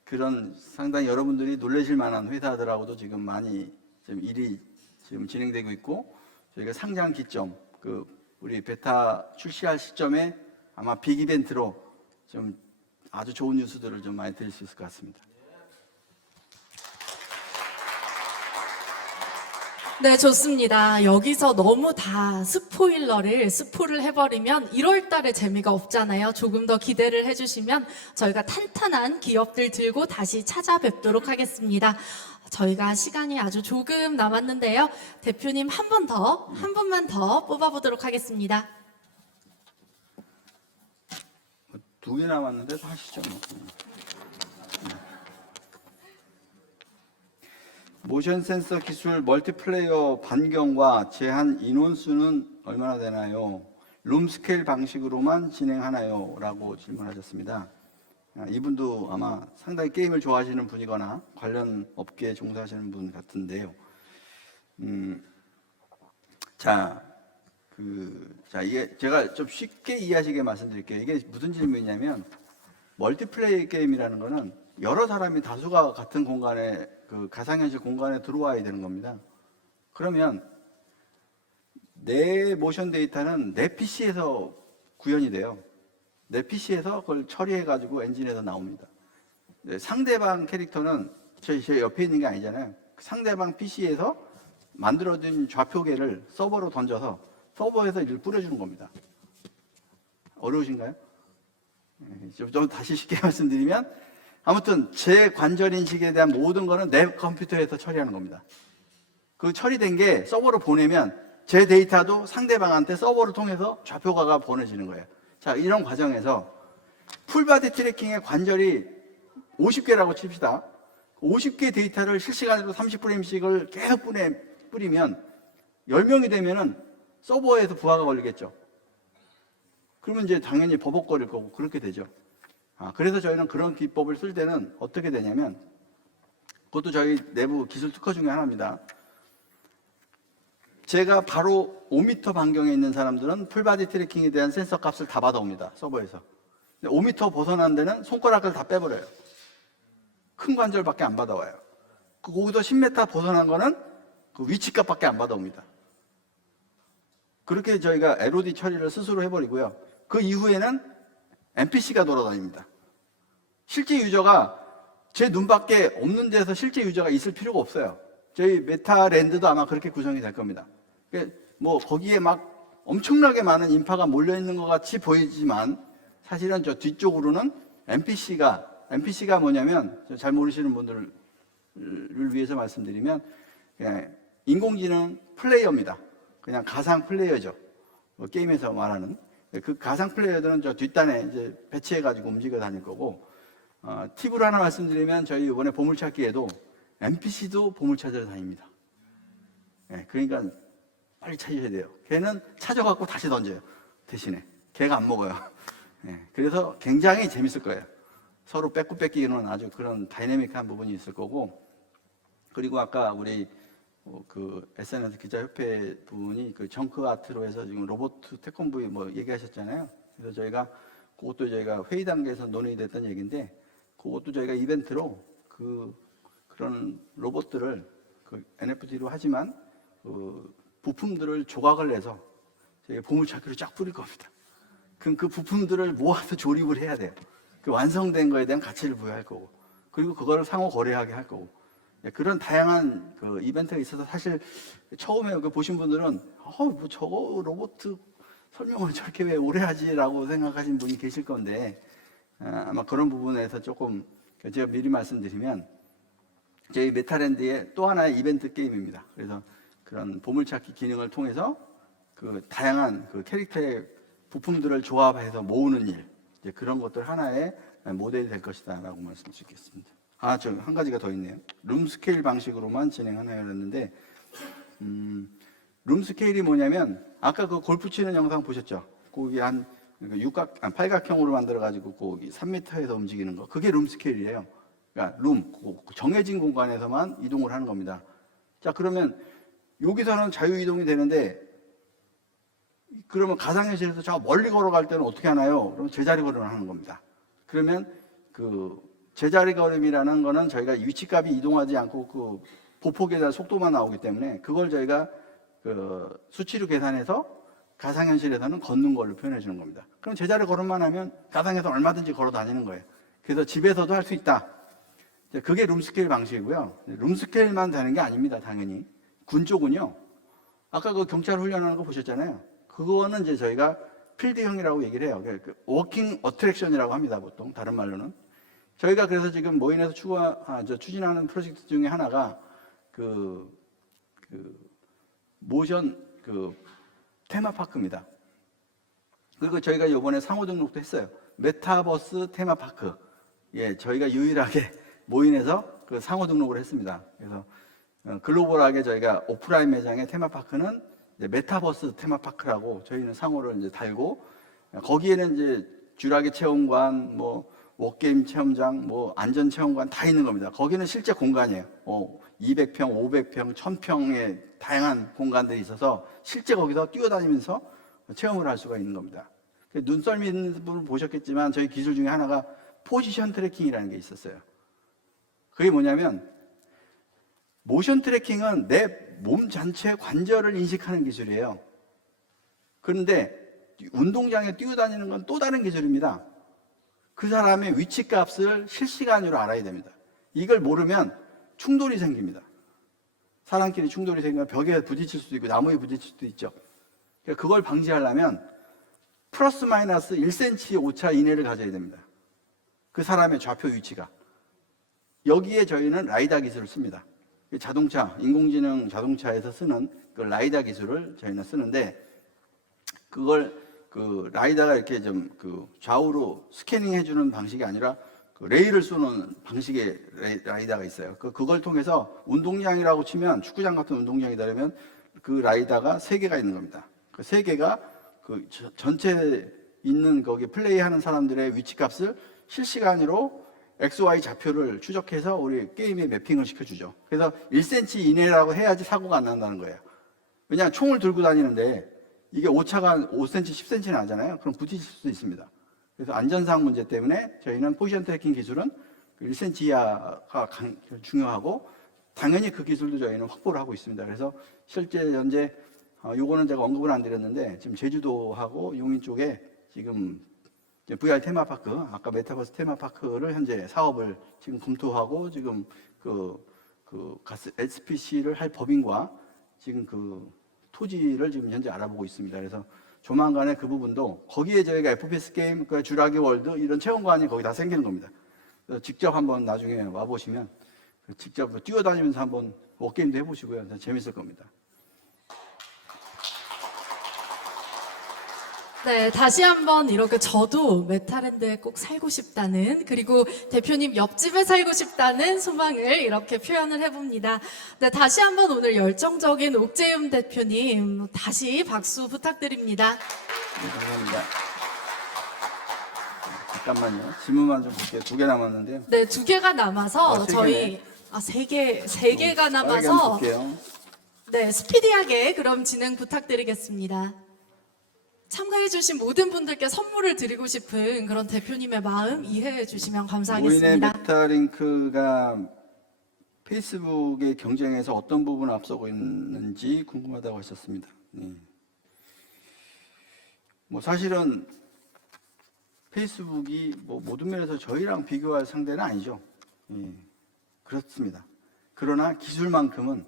그런 상당히 여러분들이 놀라실 만한 회사들하고도 지금 많이 지금 일이 지금 진행되고 있고, 저희가 상장 기점, 우리 베타 출시할 시점에 아마 빅 이벤트로 좀 아주 좋은 뉴스들을 좀 많이 드릴 수 있을 것 같습니다. 네, 좋습니다. 여기서 너무 다 스포를 해버리면 1월 달에 재미가 없잖아요. 조금 더 기대를 해주시면 저희가 탄탄한 기업들 들고 다시 찾아뵙도록 하겠습니다. 저희가 시간이 아주 조금 남았는데요. 대표님 한 분만 더 뽑아보도록 하겠습니다. 2개 남았는데 또 하시죠. 뭐. 모션 센서 기술 멀티플레이어 반경과 제한 인원수는 얼마나 되나요? 룸 스케일 방식으로만 진행하나요? 라고 질문하셨습니다. 이분도 아마 상당히 게임을 좋아하시는 분이거나 관련 업계에 종사하시는 분 같은데요. 이게 제가 좀 쉽게 이해하시게 말씀드릴게요. 이게 무슨 질문이냐면, 멀티플레이 게임이라는 거는 여러 사람이 다수가 같은 공간에, 가상현실 공간에 들어와야 되는 겁니다. 그러면 내 모션 데이터는 내 PC에서 구현이 돼요. 내 PC에서 그걸 처리해가지고 엔진에서 나옵니다. 상대방 캐릭터는 제 옆에 있는 게 아니잖아요. 상대방 PC에서 만들어진 좌표계를 서버로 던져서 서버에서 이를 뿌려주는 겁니다. 어려우신가요? 좀 다시 쉽게 말씀드리면, 아무튼 제 관절 인식에 대한 모든 거는 내 컴퓨터에서 처리하는 겁니다. 그 처리된 게 서버로 보내면 제 데이터도 상대방한테 서버를 통해서 좌표가가 보내지는 거예요. 자, 이런 과정에서 풀바디 트래킹의 관절이 50개라고 칩시다. 50개 데이터를 실시간으로 30프레임씩을 계속 뿌리면 10명이 되면은 서버에서 부하가 걸리겠죠. 그러면 이제 당연히 버벅거릴 거고 그렇게 되죠. 그래서 저희는 그런 기법을 쓸 때는 어떻게 되냐면, 그것도 저희 내부 기술 특허 중에 하나입니다. 제가 바로 5m 반경에 있는 사람들은 풀바디 트래킹에 대한 센서 값을 다 받아옵니다, 서버에서. 5m 벗어난 데는 손가락을 다 빼버려요. 큰 관절밖에 안 받아와요. 거기서 10m 벗어난 거는 그 위치값밖에 안 받아옵니다. 그렇게 저희가 LOD 처리를 스스로 해버리고요. 그 이후에는 NPC가 돌아다닙니다. 실제 유저가 제 눈밖에 없는 데서 실제 유저가 있을 필요가 없어요. 저희 메타랜드도 아마 그렇게 구성이 될 겁니다. 뭐 거기에 막 엄청나게 많은 인파가 몰려 있는 것 같이 보이지만, 사실은 저 뒤쪽으로는 NPC가 뭐냐면, 잘 모르시는 분들을 위해서 말씀드리면, 인공지능 플레이어입니다. 그냥 가상 플레이어죠. 게임에서 말하는. 그 가상 플레이어들은 저 뒷단에 이제 배치해가지고 움직여 다닐 거고, 팁을 하나 말씀드리면, 저희 이번에 보물찾기에도 NPC도 보물 찾으러 다닙니다. 그러니까 빨리 찾으셔야 돼요. 걔는 찾아갖고 다시 던져요. 대신에. 걔가 안 먹어요. 그래서 굉장히 재밌을 거예요. 서로 뺏고 뺏기는 아주 그런 다이내믹한 부분이 있을 거고, 그리고 아까 우리 SNS 기자협회 분이 그 정크 아트로 해서 지금 로봇 태권브 뭐 얘기하셨잖아요. 그래서 그것도 저희가 회의 단계에서 논의됐던 얘기인데, 그것도 저희가 이벤트로 그런 로봇들을 NFT로 하지만 부품들을 조각을 내서 저희가 보물찾기로 쫙 뿌릴 겁니다. 그럼 그 부품들을 모아서 조립을 해야 돼요. 그 완성된 거에 대한 가치를 부여할 거고, 그리고 그거를 상호 거래하게 할 거고, 그런 다양한 이벤트가 있어서, 사실 처음에 보신 분들은 뭐 저거 로봇 설명을 저렇게 왜 오래 하지라고 생각하신 분이 계실 건데, 아마 그런 부분에서 조금 제가 미리 말씀드리면, 저희 메타랜드의 또 하나의 이벤트 게임입니다. 그래서 그런 보물찾기 기능을 통해서 다양한 캐릭터의 부품들을 조합해서 모으는 일, 이제 그런 것들 하나의 모델이 될 것이다라고 말씀드리겠습니다. 저 한 가지가 더 있네요. 룸 스케일 방식으로만 진행하나요? 그랬는데 룸 스케일이 뭐냐면 아까 그 골프 치는 영상 보셨죠? 거기 한 팔각형으로 만들어 가지고 거기 3m에서 움직이는 거, 그게 룸 스케일이에요. 그러니까 정해진 공간에서만 이동을 하는 겁니다. 자, 그러면 여기서는 자유 이동이 되는데, 그러면 가상현실에서 저 멀리 걸어갈 때는 어떻게 하나요? 그럼 제자리 걸음을 하는 겁니다. 그러면 그 제자리 걸음이라는 거는 저희가 위치값이 이동하지 않고 그 보폭에 대한 속도만 나오기 때문에 그걸 저희가 그 수치로 계산해서 가상현실에서는 걷는 걸로 표현해 주는 겁니다. 그럼 제자리 걸음만 하면 가상에서 얼마든지 걸어 다니는 거예요. 그래서 집에서도 할 수 있다. 그게 룸스케일 방식이고요. 룸스케일만 되는 게 아닙니다, 당연히. 군 쪽은요, 아까 그 경찰 훈련하는 거 보셨잖아요. 그거는 이제 저희가 필드형이라고 얘기를 해요. 워킹 어트랙션이라고 합니다, 보통. 다른 말로는. 저희가 그래서 지금 모인에서 추진하는 프로젝트 중에 하나가 모션 테마파크입니다. 그리고 저희가 이번에 상호 등록도 했어요. 메타버스 테마파크. 예, 저희가 유일하게 모인에서 그 상호 등록을 했습니다. 그래서 글로벌하게 저희가 오프라인 매장의 테마파크는 이제 메타버스 테마파크라고 저희는 상호를 이제 달고, 거기에는 이제 쥬라기 체험관, 뭐 워게임 체험장, 뭐 안전 체험관 다 있는 겁니다. 거기는 실제 공간이에요. 200평, 500평, 1000평의 다양한 공간들이 있어서 실제 거기서 뛰어다니면서 체험을 할 수가 있는 겁니다. 눈썰 있는 분은 보셨겠지만 저희 기술 중에 하나가 포지션 트래킹이라는 게 있었어요. 그게 뭐냐면, 모션 트래킹은 내 몸 전체 관절을 인식하는 기술이에요. 그런데 운동장에 뛰어다니는 건 또 다른 기술입니다. 그 사람의 위치값을 실시간으로 알아야 됩니다. 이걸 모르면 충돌이 생깁니다. 사람끼리 충돌이 생기면 벽에 부딪힐 수도 있고 나무에 부딪힐 수도 있죠. 그걸 방지하려면 플러스 마이너스 1cm 오차 이내를 가져야 됩니다. 그 사람의 좌표 위치가. 여기에 저희는 라이다 기술을 씁니다. 자동차, 인공지능 자동차에서 쓰는 그 라이다 기술을 저희는 쓰는데, 그걸 라이다가 이렇게 좀 좌우로 스캐닝 해주는 방식이 아니라 레일을 쏘는 방식의 라이다가 있어요. 그걸 통해서 운동장이라고 치면, 축구장 같은 운동장이다면 그 라이다가 3개가 있는 겁니다. 그 3개가 전체 있는 거기 플레이하는 사람들의 위치값을 실시간으로 XY 좌표를 추적해서 우리 게임에 매핑을 시켜주죠. 그래서 1cm 이내라고 해야지 사고가 안 난다는 거예요. 왜냐하면 총을 들고 다니는데 이게 오차가 5cm, 10cm 나잖아요. 그럼 부딪힐 수도 있습니다. 그래서 안전상 문제 때문에 저희는 포지션 트래킹 기술은 1cm 이하가 중요하고, 당연히 그 기술도 저희는 확보를 하고 있습니다. 그래서 실제 현재 요거는 제가 언급을 안 드렸는데, 지금 제주도하고 용인 쪽에 지금 VR 테마파크, 아까 메타버스 테마파크를 현재 사업을 지금 검토하고, 지금 SPC를 할 법인과 지금 토지를 지금 현재 알아보고 있습니다. 그래서 조만간에 그 부분도, 거기에 저희가 FPS 게임, 쥬라기 월드 이런 체험관이 거기 다 생기는 겁니다. 그래서 직접 한번 나중에 와보시면 직접 뛰어다니면서 한번 워게임도 해보시고요. 재밌을 겁니다. 네, 다시 한번 이렇게 저도 메타랜드에 꼭 살고 싶다는, 그리고 대표님 옆집에 살고 싶다는 소망을 이렇게 표현을 해봅니다. 네, 다시 한번 오늘 열정적인 옥재윤 대표님 다시 박수 부탁드립니다. 네, 감사합니다. 잠깐만요. 질문만 좀 볼게요. 2개 남았는데요. 네, 2개가 남아서 세 개네. 저희 3개가 남아서 한번 볼게요. 네, 스피디하게 그럼 진행 부탁드리겠습니다. 참가해주신 모든 분들께 선물을 드리고 싶은 그런 대표님의 마음 이해해 주시면 모인의 감사하겠습니다. 메타링크가 페이스북의 경쟁에서 어떤 부분을 앞서고 있는지 궁금하다고 하셨습니다. 네. 뭐 사실은 페이스북이 뭐 모든 면에서 저희랑 비교할 상대는 아니죠. 예, 그렇습니다. 그러나 기술만큼은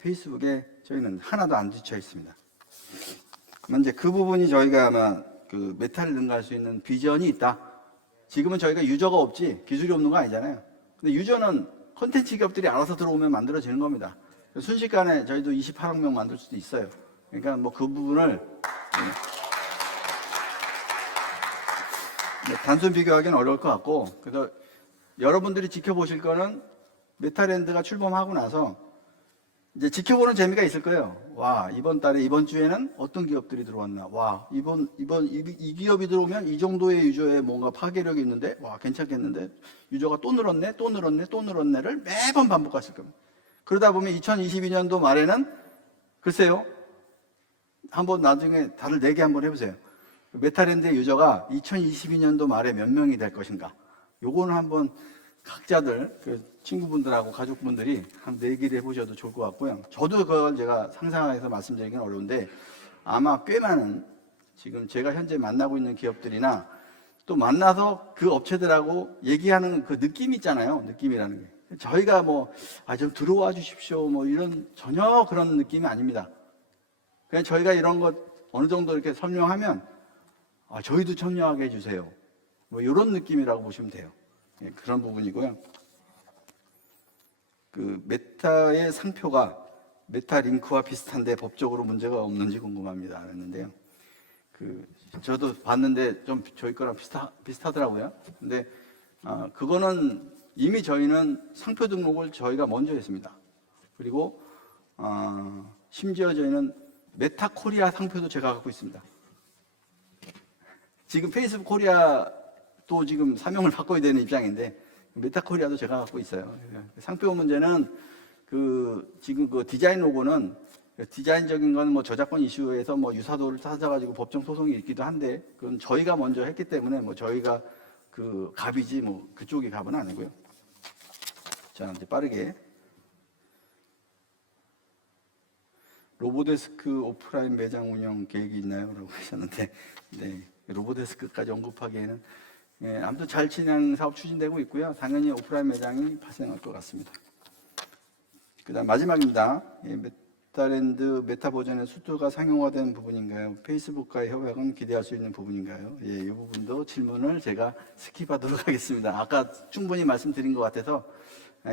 페이스북에 저희는 하나도 안 뒤쳐 있습니다. 이제 그 부분이 저희가 아마 메타를 능가할 수 있는 비전이 있다. 지금은 저희가 유저가 없지 기술이 없는 거 아니잖아요. 근데 유저는 콘텐츠 기업들이 알아서 들어오면 만들어지는 겁니다. 순식간에 저희도 28억 명 만들 수도 있어요. 그러니까 뭐 그 부분을 단순 비교하기는 어려울 것 같고, 그래서 여러분들이 지켜보실 거는 메타랜드가 출범하고 나서 이제 지켜보는 재미가 있을 거예요. 와, 이번 달에, 이번 주에는 어떤 기업들이 들어왔나. 와, 이 기업이 들어오면 이 정도의 유저의 뭔가 파괴력이 있는데, 와, 괜찮겠는데, 유저가 또 늘었네, 또 늘었네, 또 늘었네를 매번 반복하실 겁니다. 그러다 보면 2022년도 말에는, 글쎄요, 한번 나중에 다들 내기 한번 해보세요. 메타랜드의 유저가 2022년도 말에 몇 명이 될 것인가. 요거는 한번 각자들, 친구분들하고 가족분들이 한 내기를 해보셔도 좋을 것 같고요. 저도 그걸 제가 상상해서 말씀드리기는 어려운데, 아마 꽤 많은 지금 제가 현재 만나고 있는 기업들이나 또 만나서 그 업체들하고 얘기하는 그 느낌 있잖아요. 느낌이라는 게. 저희가 좀 들어와 주십시오. 이런 전혀 그런 느낌이 아닙니다. 그냥 저희가 이런 것 어느 정도 이렇게 설명하면, 저희도 참여하게 해주세요. 이런 느낌이라고 보시면 돼요. 예, 그런 부분이고요. 그 메타의 상표가 메타링크와 비슷한데 법적으로 문제가 없는지 궁금합니다. 그랬는데요. 저도 봤는데 좀 저희 거랑 비슷하더라고요. 근데 그거는 이미 저희는 상표 등록을 저희가 먼저 했습니다. 그리고 심지어 저희는 메타 코리아 상표도 제가 갖고 있습니다. 지금 페이스북 코리아도 지금 사명을 바꿔야 되는 입장인데 메타 코리아도 제가 갖고 있어요. 상표 문제는 지금 디자인 로고는 디자인적인 건 저작권 이슈에서 유사도를 찾아가지고 법정 소송이 있기도 한데 그건 저희가 먼저 했기 때문에 저희가 갑이지 그쪽이 갑은 아니고요. 자, 이제 빠르게 로보데스크 오프라인 매장 운영 계획이 있나요? 라고 하셨는데, 네, 로보데스크까지 언급하기에는, 아무튼 잘 진행 사업 추진되고 있고요. 당연히 오프라인 매장이 발생할 것 같습니다. 그 다음 마지막입니다. 메타랜드 메타 버전의 수트가 상용화된 부분인가요? 페이스북과의 협약은 기대할 수 있는 부분인가요? 예, 이 부분도 질문을 제가 스킵하도록 하겠습니다. 아까 충분히 말씀드린 것 같아서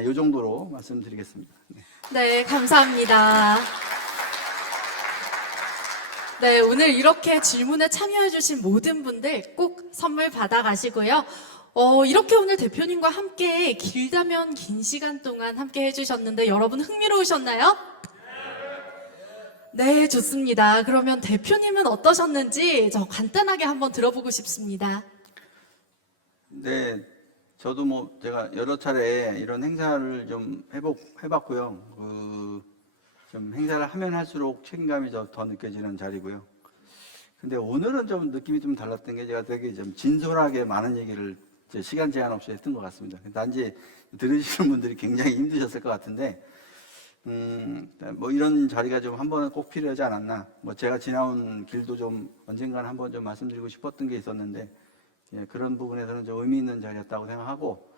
이 정도로 말씀드리겠습니다. 네. 네, 감사합니다. 네, 오늘 이렇게 질문에 참여해주신 모든 분들 꼭 선물 받아가시고요. 이렇게 오늘 대표님과 함께 길다면 긴 시간 동안 함께 해주셨는데 여러분 흥미로우셨나요? 네, 좋습니다. 그러면 대표님은 어떠셨는지 저 간단하게 한번 들어보고 싶습니다. 네, 저도 제가 여러 차례 이런 행사를 좀 해봤고요. 좀 행사를 하면 할수록 책임감이 더 느껴지는 자리고요. 근데 오늘은 좀 느낌이 좀 달랐던 게 제가 되게 좀 진솔하게 많은 얘기를 시간 제한 없이 했던 것 같습니다. 단지 들으시는 분들이 굉장히 힘드셨을 것 같은데, 이런 자리가 좀 한 번은 꼭 필요하지 않았나. 제가 지나온 길도 좀 언젠가는 한번 좀 말씀드리고 싶었던 게 있었는데, 예, 그런 부분에서는 좀 의미 있는 자리였다고 생각하고,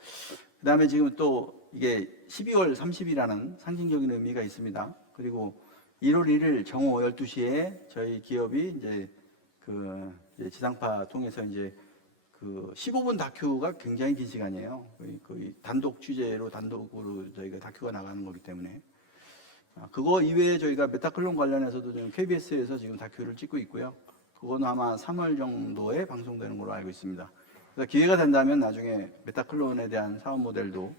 그 다음에 지금 또 이게 12월 30일이라는 상징적인 의미가 있습니다. 그리고 1월 1일 정오 12시에 저희 기업이 이제 이제 지상파 통해서 이제 15분 다큐가 굉장히 긴 시간이에요. 거의 단독 취재로 단독으로 저희가 다큐가 나가는 거기 때문에. 그거 이외에 저희가 메타클론 관련해서도 지금 KBS에서 지금 다큐를 찍고 있고요. 그거는 아마 3월 정도에 방송되는 걸로 알고 있습니다. 그래서 기회가 된다면 나중에 메타클론에 대한 사업 모델도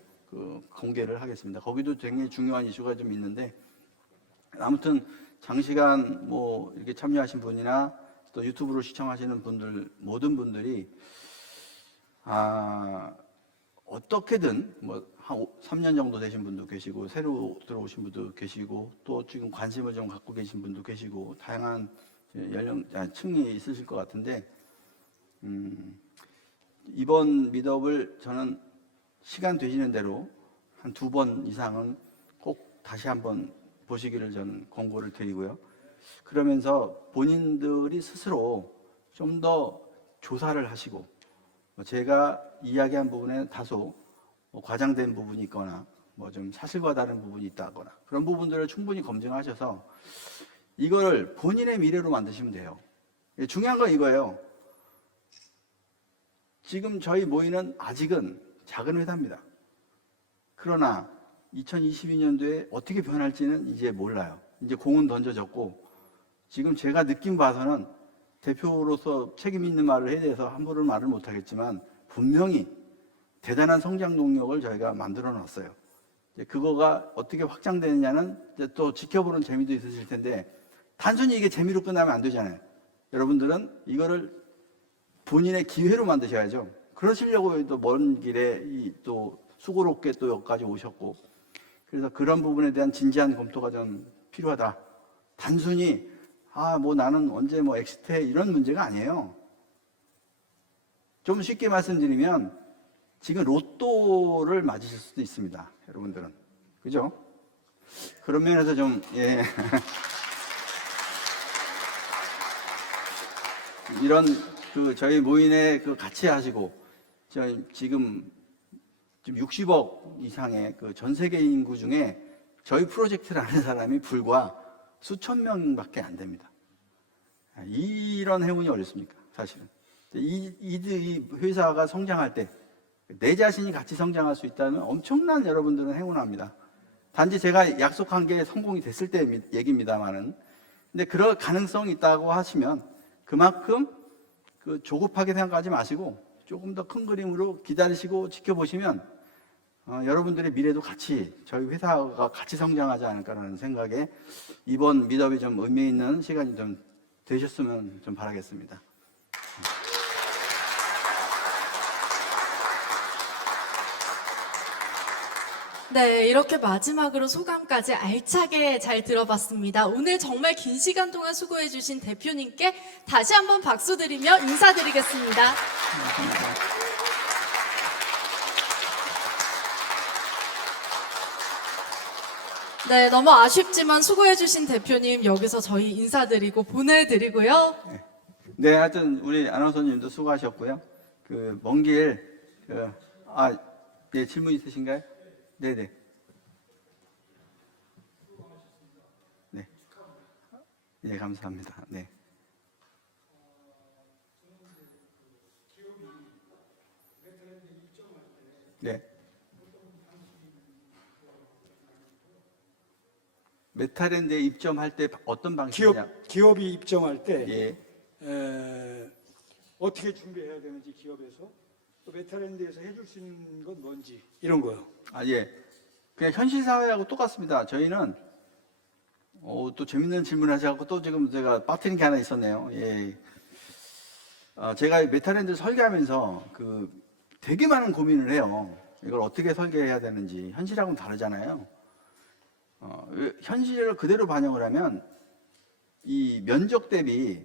공개를 하겠습니다. 거기도 굉장히 중요한 이슈가 좀 있는데, 아무튼 장시간 이렇게 참여하신 분이나 또 유튜브로 시청하시는 분들, 모든 분들이 어떻게든 한 3년 정도 되신 분도 계시고 새로 들어오신 분도 계시고 또 지금 관심을 좀 갖고 계신 분도 계시고 다양한 층이 있으실 것 같은데, 이번 미드업을 저는 시간 되시는 대로 한 2번 이상은 꼭 다시 한번 보시기를 저는 권고를 드리고요. 그러면서 본인들이 스스로 좀 더 조사를 하시고, 제가 이야기한 부분에 다소 과장된 부분이 있거나 좀 사실과 다른 부분이 있다거나 그런 부분들을 충분히 검증하셔서 이걸 본인의 미래로 만드시면 돼요. 중요한 건 이거예요. 지금 저희 모이는 아직은 작은 회사입니다. 그러나 2022년도에 어떻게 변할지는 이제 몰라요. 이제 공은 던져졌고, 지금 제가 느낌 봐서는 대표로서 책임 있는 말을 해야 돼서 함부로 말을 못하겠지만 분명히 대단한 성장 동력을 저희가 만들어 놨어요. 이제 그거가 어떻게 확장되느냐는 이제 또 지켜보는 재미도 있으실 텐데 단순히 이게 재미로 끝나면 안 되잖아요. 여러분들은 이거를 본인의 기회로 만드셔야죠. 그러시려고 또 먼 길에 또 수고롭게 또 여기까지 오셨고, 그래서 그런 부분에 대한 진지한 검토가 좀 필요하다. 단순히 뭐 나는 언제 뭐 엑시트해 이런 문제가 아니에요. 좀 쉽게 말씀드리면 지금 로또를 맞으실 수도 있습니다. 여러분들은. 그죠? 그런 면에서 좀 이런 저희 모인에 같이 하시고 저희 지금 60억 이상의 전 세계 인구 중에 저희 프로젝트를 아는 사람이 불과 수천 명밖에 안 됩니다. 이런 행운이 어렵습니까? 사실은. 이 회사가 성장할 때 내 자신이 같이 성장할 수 있다는 엄청난 여러분들은 행운합니다. 단지 제가 약속한 게 성공이 됐을 때 얘기입니다만은. 근데 그럴 가능성이 있다고 하시면 그만큼 조급하게 생각하지 마시고 조금 더 큰 그림으로 기다리시고 지켜보시면 여러분들의 미래도 같이 저희 회사가 같이 성장하지 않을까라는 생각에 이번 미더비 좀 의미 있는 시간이 좀 되셨으면 좀 바라겠습니다. 네, 이렇게 마지막으로 소감까지 알차게 잘 들어봤습니다. 오늘 정말 긴 시간 동안 수고해주신 대표님께 다시 한번 박수 드리며 인사드리겠습니다. 네, 너무 아쉽지만 수고해주신 대표님 여기서 저희 인사드리고 보내드리고요. 네, 하여튼 우리 아나운서님도 수고하셨고요. 먼 길, 네, 질문 있으신가요? 네네. 네. 네, 감사합니다. 네. 네. 메타랜드에 입점할 때 어떤 방식이냐? 기업이 입점할 때 예. 어떻게 준비해야 되는지 기업에서 또 메타랜드에서 해줄 수 있는 건 뭔지 이런 거요. 예. 그냥 현실 사회하고 똑같습니다. 저희는 또 재밌는 질문 하셔서 또 지금 제가 빠뜨린 게 하나 있었네요. 예. 제가 메타랜드를 설계하면서 되게 많은 고민을 해요. 이걸 어떻게 설계해야 되는지. 현실하고는 다르잖아요. 현실을 그대로 반영을 하면 이 면적 대비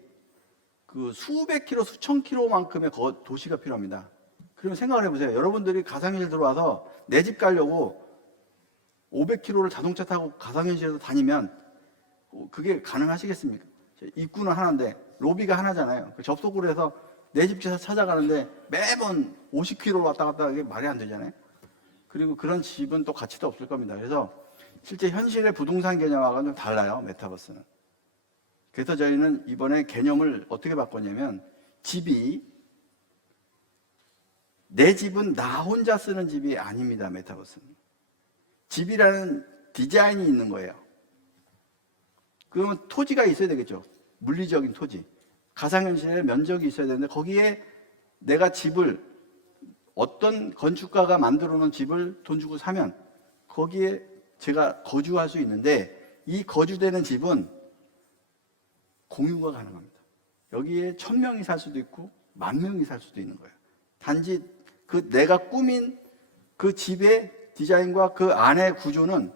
수백 킬로, 수천 킬로만큼의 도시가 필요합니다. 그러면 생각을 해보세요. 여러분들이 가상현실 들어와서 내 집 가려고 500킬로를 자동차 타고 가상현실에서 다니면 그게 가능하시겠습니까? 입구는 하나인데 로비가 하나잖아요. 접속으로 해서 내 집 찾아가는데 매번 50킬로 왔다 갔다 하는 게 말이 안 되잖아요. 그리고 그런 집은 또 가치도 없을 겁니다. 그래서 실제 현실의 부동산 개념하고는 좀 달라요, 메타버스는. 그래서 저희는 이번에 개념을 어떻게 바꿨냐면 내 집은 나 혼자 쓰는 집이 아닙니다, 메타버스는. 집이라는 디자인이 있는 거예요. 그러면 토지가 있어야 되겠죠. 물리적인 토지. 가상현실의 면적이 있어야 되는데 거기에 내가 집을 어떤 건축가가 만들어 놓은 집을 돈 주고 사면 거기에 제가 거주할 수 있는데 이 거주되는 집은 공유가 가능합니다. 여기에 1000명이 살 수도 있고 10,000명이 살 수도 있는 거예요. 단지 내가 꾸민 그 집의 디자인과 그 안의 구조는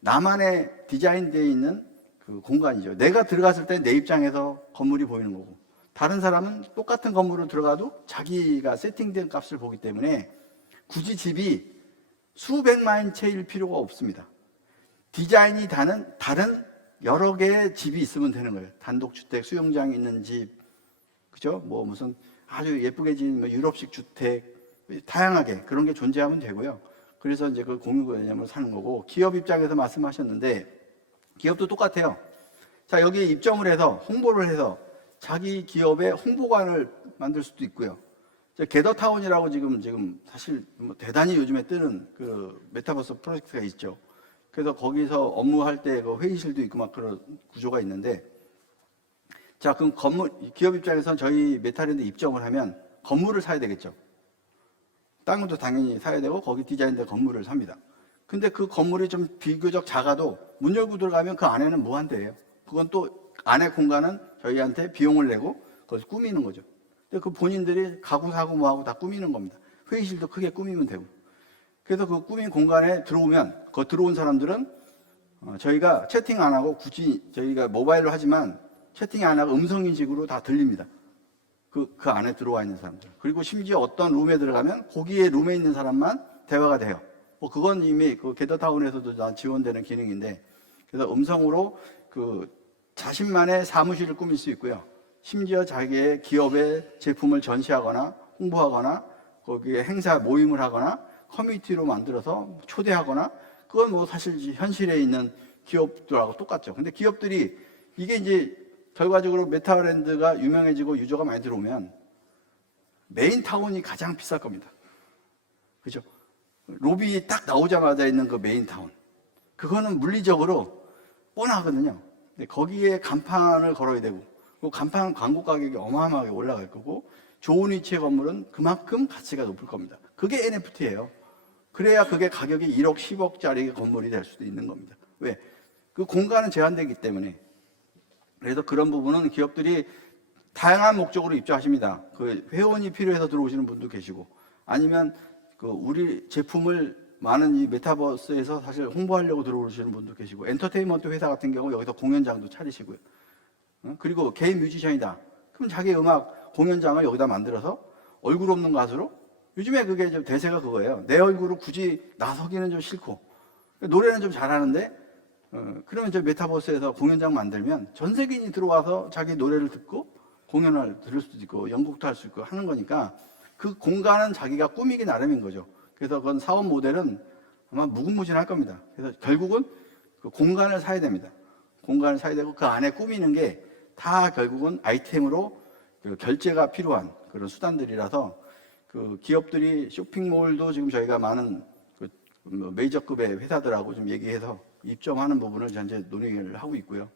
나만의 디자인되어 있는 공간이죠. 내가 들어갔을 때 내 입장에서 건물이 보이는 거고 다른 사람은 똑같은 건물로 들어가도 자기가 세팅된 값을 보기 때문에 굳이 집이 수백만 채일 필요가 없습니다. 디자인이 다른 여러 개의 집이 있으면 되는 거예요. 단독주택, 수영장이 있는 집, 그죠? 무슨 아주 예쁘게 지은 유럽식 주택, 다양하게 그런 게 존재하면 되고요. 그래서 이제 그 공유 개념을 사는 거고, 기업 입장에서 말씀하셨는데, 기업도 똑같아요. 자, 여기에 입점을 해서, 홍보를 해서, 자기 기업의 홍보관을 만들 수도 있고요. 게더타운이라고 지금 사실 대단히 요즘에 뜨는 메타버스 프로젝트가 있죠. 그래서 거기서 업무할 때 회의실도 있고 막 그런 구조가 있는데 자, 그럼 기업 입장에서는 저희 메타랜드 입점을 하면 건물을 사야 되겠죠. 땅도 당연히 사야 되고 거기 디자인된 건물을 삽니다. 근데 그 건물이 좀 비교적 작아도 문 열고 들어가면 그 안에는 무한대예요. 그건 또 안에 공간은 저희한테 비용을 내고 그걸 꾸미는 거죠. 근데 그 본인들이 가구 사고 뭐하고 다 꾸미는 겁니다. 회의실도 크게 꾸미면 되고. 그래서 그 꾸민 공간에 들어오면 그 들어온 사람들은 저희가 채팅 안 하고 굳이 저희가 모바일로 하지만 채팅 안 하고 음성인식으로 다 들립니다. 그 안에 들어와 있는 사람들. 그리고 심지어 어떤 룸에 들어가면 거기에 룸에 있는 사람만 대화가 돼요. 뭐 그건 이미 그 게더타운에서도 다 지원되는 기능인데, 그래서 음성으로 그 자신만의 사무실을 꾸밀 수 있고요. 심지어 자기의 기업의 제품을 전시하거나 홍보하거나 거기에 행사 모임을 하거나 커뮤니티로 만들어서 초대하거나, 그건 뭐 사실 현실에 있는 기업들하고 똑같죠. 근데 기업들이 이게 이제 결과적으로 메타랜드가 유명해지고 유저가 많이 들어오면 메인 타운이 가장 비쌀 겁니다. 그죠? 로비 딱 나오자마자 있는 그 메인 타운. 그거는 물리적으로 뻔하거든요. 근데 거기에 간판을 걸어야 되고, 그 간판 광고 가격이 어마어마하게 올라갈 거고, 좋은 위치의 건물은 그만큼 가치가 높을 겁니다. 그게 NFT예요. 그래야 그게 가격이 1억, 10억짜리 건물이 될 수도 있는 겁니다. 왜? 그 공간은 제한되기 때문에. 그래서 그런 부분은 기업들이 다양한 목적으로 입주하십니다. 그 회원이 필요해서 들어오시는 분도 계시고, 아니면 그 우리 제품을 많은 이 메타버스에서 사실 홍보하려고 들어오시는 분도 계시고, 엔터테인먼트 회사 같은 경우 여기서 공연장도 차리시고요. 그리고 개인 뮤지션이다. 그럼 자기 음악 공연장을 여기다 만들어서 얼굴 없는 가수로, 요즘에 그게 좀 대세가 그거예요. 내 얼굴을 굳이 나서기는 좀 싫고, 노래는 좀 잘하는데, 그러면 저 메타버스에서 공연장 만들면 전 세계인이 들어와서 자기 노래를 듣고 공연을 들을 수도 있고 연극도 할 수 있고 하는 거니까, 그 공간은 자기가 꾸미기 나름인 거죠. 그래서 그건 사업 모델은 아마 무궁무진할 겁니다. 그래서 결국은 그 공간을 사야 됩니다. 공간을 사야 되고 그 안에 꾸미는 게 다 결국은 아이템으로 그 결제가 필요한 그런 수단들이라서, 그 기업들이 쇼핑몰도 지금 저희가 많은 그 메이저급의 회사들하고 좀 얘기해서 입점하는 부분을 현재 논의를 하고 있고요.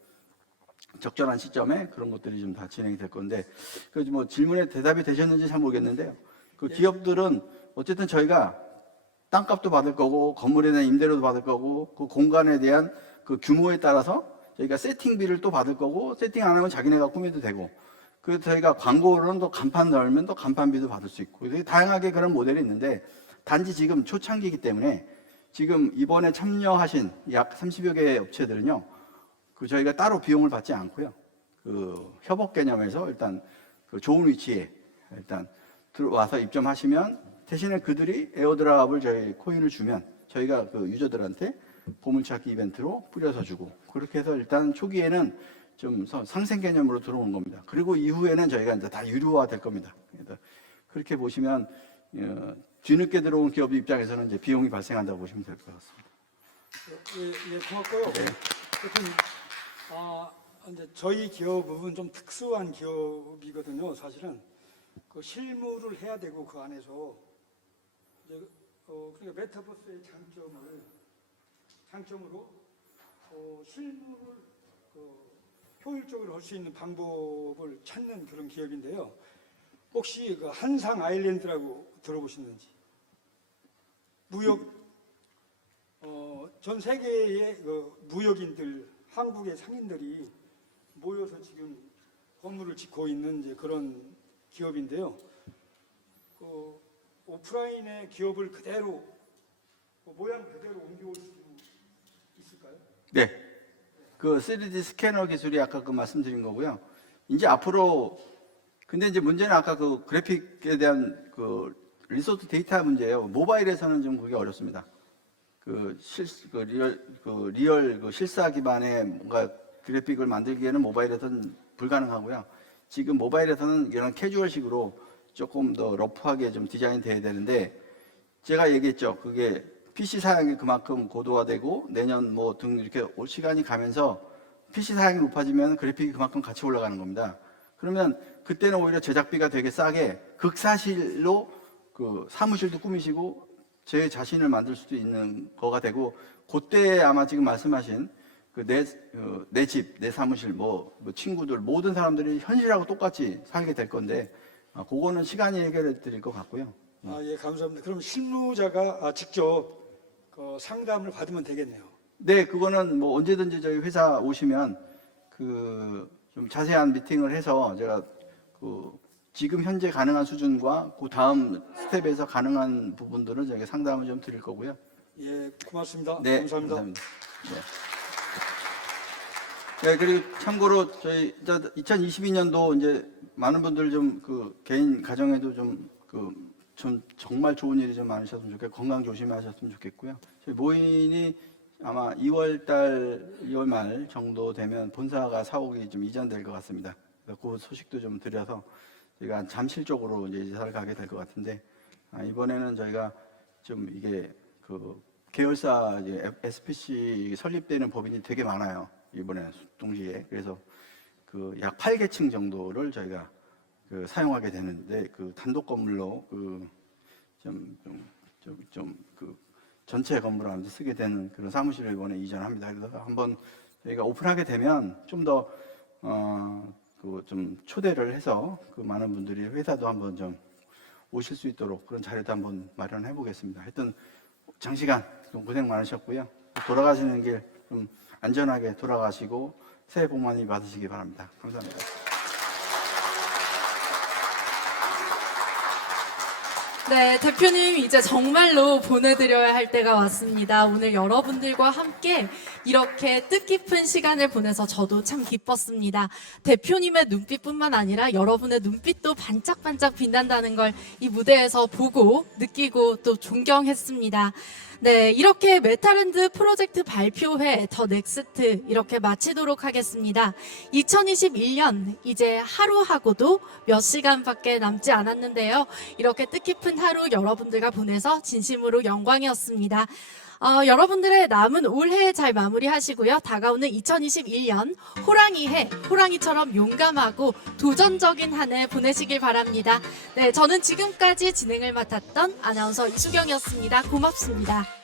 적절한 시점에 그런 것들이 좀 다 진행이 될 건데, 그 뭐 질문에 대답이 되셨는지 잘 모르겠는데요. 그 기업들은 어쨌든 저희가 땅값도 받을 거고 건물에 대한 임대료도 받을 거고 그 공간에 대한 그 규모에 따라서 저희가 세팅비를 또 받을 거고, 세팅 안 하면 자기네가 꾸며도 되고, 그래서 저희가 광고로는 또 간판 넣으면 또 간판비도 받을 수 있고, 다양하게 그런 모델이 있는데, 단지 지금 초창기이기 때문에 지금 이번에 참여하신 약 30여 개의 업체들은요, 그 저희가 따로 비용을 받지 않고요, 그 협업 개념에서 일단 그 좋은 위치에 일단 들어와서 입점하시면 대신에 그들이 에어드랍을 저희 코인을 주면 저희가 그 유저들한테 보물찾기 이벤트로 뿌려서 주고, 그렇게 해서 일단 초기에는 좀 상생 개념으로 들어오는 겁니다. 그리고 이후에는 저희가 이제 다 유료화 될 겁니다. 그래서 그렇게 보시면 뒤늦게 들어온 기업 입장에서는 이제 비용이 발생한다고 보시면 될 것 같습니다. 예, 고맙고요. 하여튼 이제 저희 기업은 좀 특수한 기업이거든요. 사실은 그 실무를 해야 되고 그 안에서 이제 그러니까 메타버스의 장점으로 실무를 효율적으로 할 수 있는 방법을 찾는 그런 기업인데요. 혹시 그 한상 아일랜드라고 들어보셨는지? 무역 전 세계의 그 무역인들, 한국의 상인들이 모여서 지금 건물을 짓고 있는 이제 그런 기업인데요. 그 오프라인의 기업을 그대로 모양 그대로 옮겨올 수 있을까요? 네. 그 3D 스캐너 기술이 아까 그 말씀드린 거고요. 이제 앞으로, 근데 이제 문제는 아까 그 그래픽에 대한 그 리소스 데이터 문제예요. 모바일에서는 좀 그게 어렵습니다. 리얼 실사 기반의 뭔가 그래픽을 만들기에는 모바일에서는 불가능하고요. 지금 모바일에서는 이런 캐주얼식으로 조금 더 러프하게 좀 디자인 돼야 되는데, 제가 얘기했죠. 그게 PC 사양이 그만큼 고도화되고 내년 뭐 등 이렇게 시간이 가면서 PC 사양이 높아지면 그래픽이 그만큼 같이 올라가는 겁니다. 그러면 그때는 오히려 제작비가 되게 싸게 극사실로 그 사무실도 꾸미시고 제 자신을 만들 수도 있는 거가 되고, 그때 아마 지금 말씀하신 그 내 집, 내 사무실, 뭐 친구들 모든 사람들이 현실하고 똑같이 살게 될 건데 그거는 시간이 해결해 드릴 것 같고요. 예, 감사합니다. 그럼 실무자가 직접 상담을 받으면 되겠네요. 네, 그거는 뭐 언제든지 저희 회사 오시면 좀 자세한 미팅을 해서 제가 지금 현재 가능한 수준과 그 다음 스텝에서 가능한 부분들은 저희가 상담을 좀 드릴 거고요. 예, 고맙습니다. 네, 감사합니다. 네, 그리고 참고로 저희 2022년도 이제 많은 분들 좀 개인 가정에도 좀 정말 좋은 일이 좀 많으셨으면 좋겠고 건강 조심하셨으면 좋겠고요. 저희 모인이 아마 2월 말 정도 되면 본사가 사옥이 좀 이전될 것 같습니다. 그래서 그 소식도 좀 드려서 저희가 잠실 쪽으로 이제 이사를 가게 될 것 같은데 이번에는 저희가 좀 이게 계열사 이제 SPC 설립되는 법인이 되게 많아요. 이번에 동시에 그래서 약 8개층 정도를 저희가 사용하게 되는데 단독 건물로 전체 건물을 아무튼 쓰게 되는 그런 사무실을 이번에 이전합니다. 그래서 한번 저희가 오픈하게 되면 좀 더 좀 초대를 해서 많은 분들이 회사도 한번 좀 오실 수 있도록 그런 자리도 한번 마련해 보겠습니다. 하여튼 장시간 좀 고생 많으셨고요. 돌아가시는 길 좀 안전하게 돌아가시고 새해 복 많이 받으시기 바랍니다. 감사합니다. 네, 대표님 이제 정말로 보내드려야 할 때가 왔습니다. 오늘 여러분들과 함께 이렇게 뜻깊은 시간을 보내서 저도 참 기뻤습니다. 대표님의 눈빛뿐만 아니라 여러분의 눈빛도 반짝반짝 빛난다는 걸 이 무대에서 보고 느끼고 또 존경했습니다. 네, 이렇게 메타랜드 프로젝트 발표회 더 넥스트 이렇게 마치도록 하겠습니다. 2021년 이제 하루하고도 몇 시간밖에 남지 않았는데요. 이렇게 뜻깊은 하루 여러분들과 보내서 진심으로 영광이었습니다. 여러분들의 남은 올해 잘 마무리하시고요. 다가오는 2021년 호랑이 해, 호랑이처럼 용감하고 도전적인 한 해 보내시길 바랍니다. 네, 저는 지금까지 진행을 맡았던 아나운서 이수경이었습니다. 고맙습니다.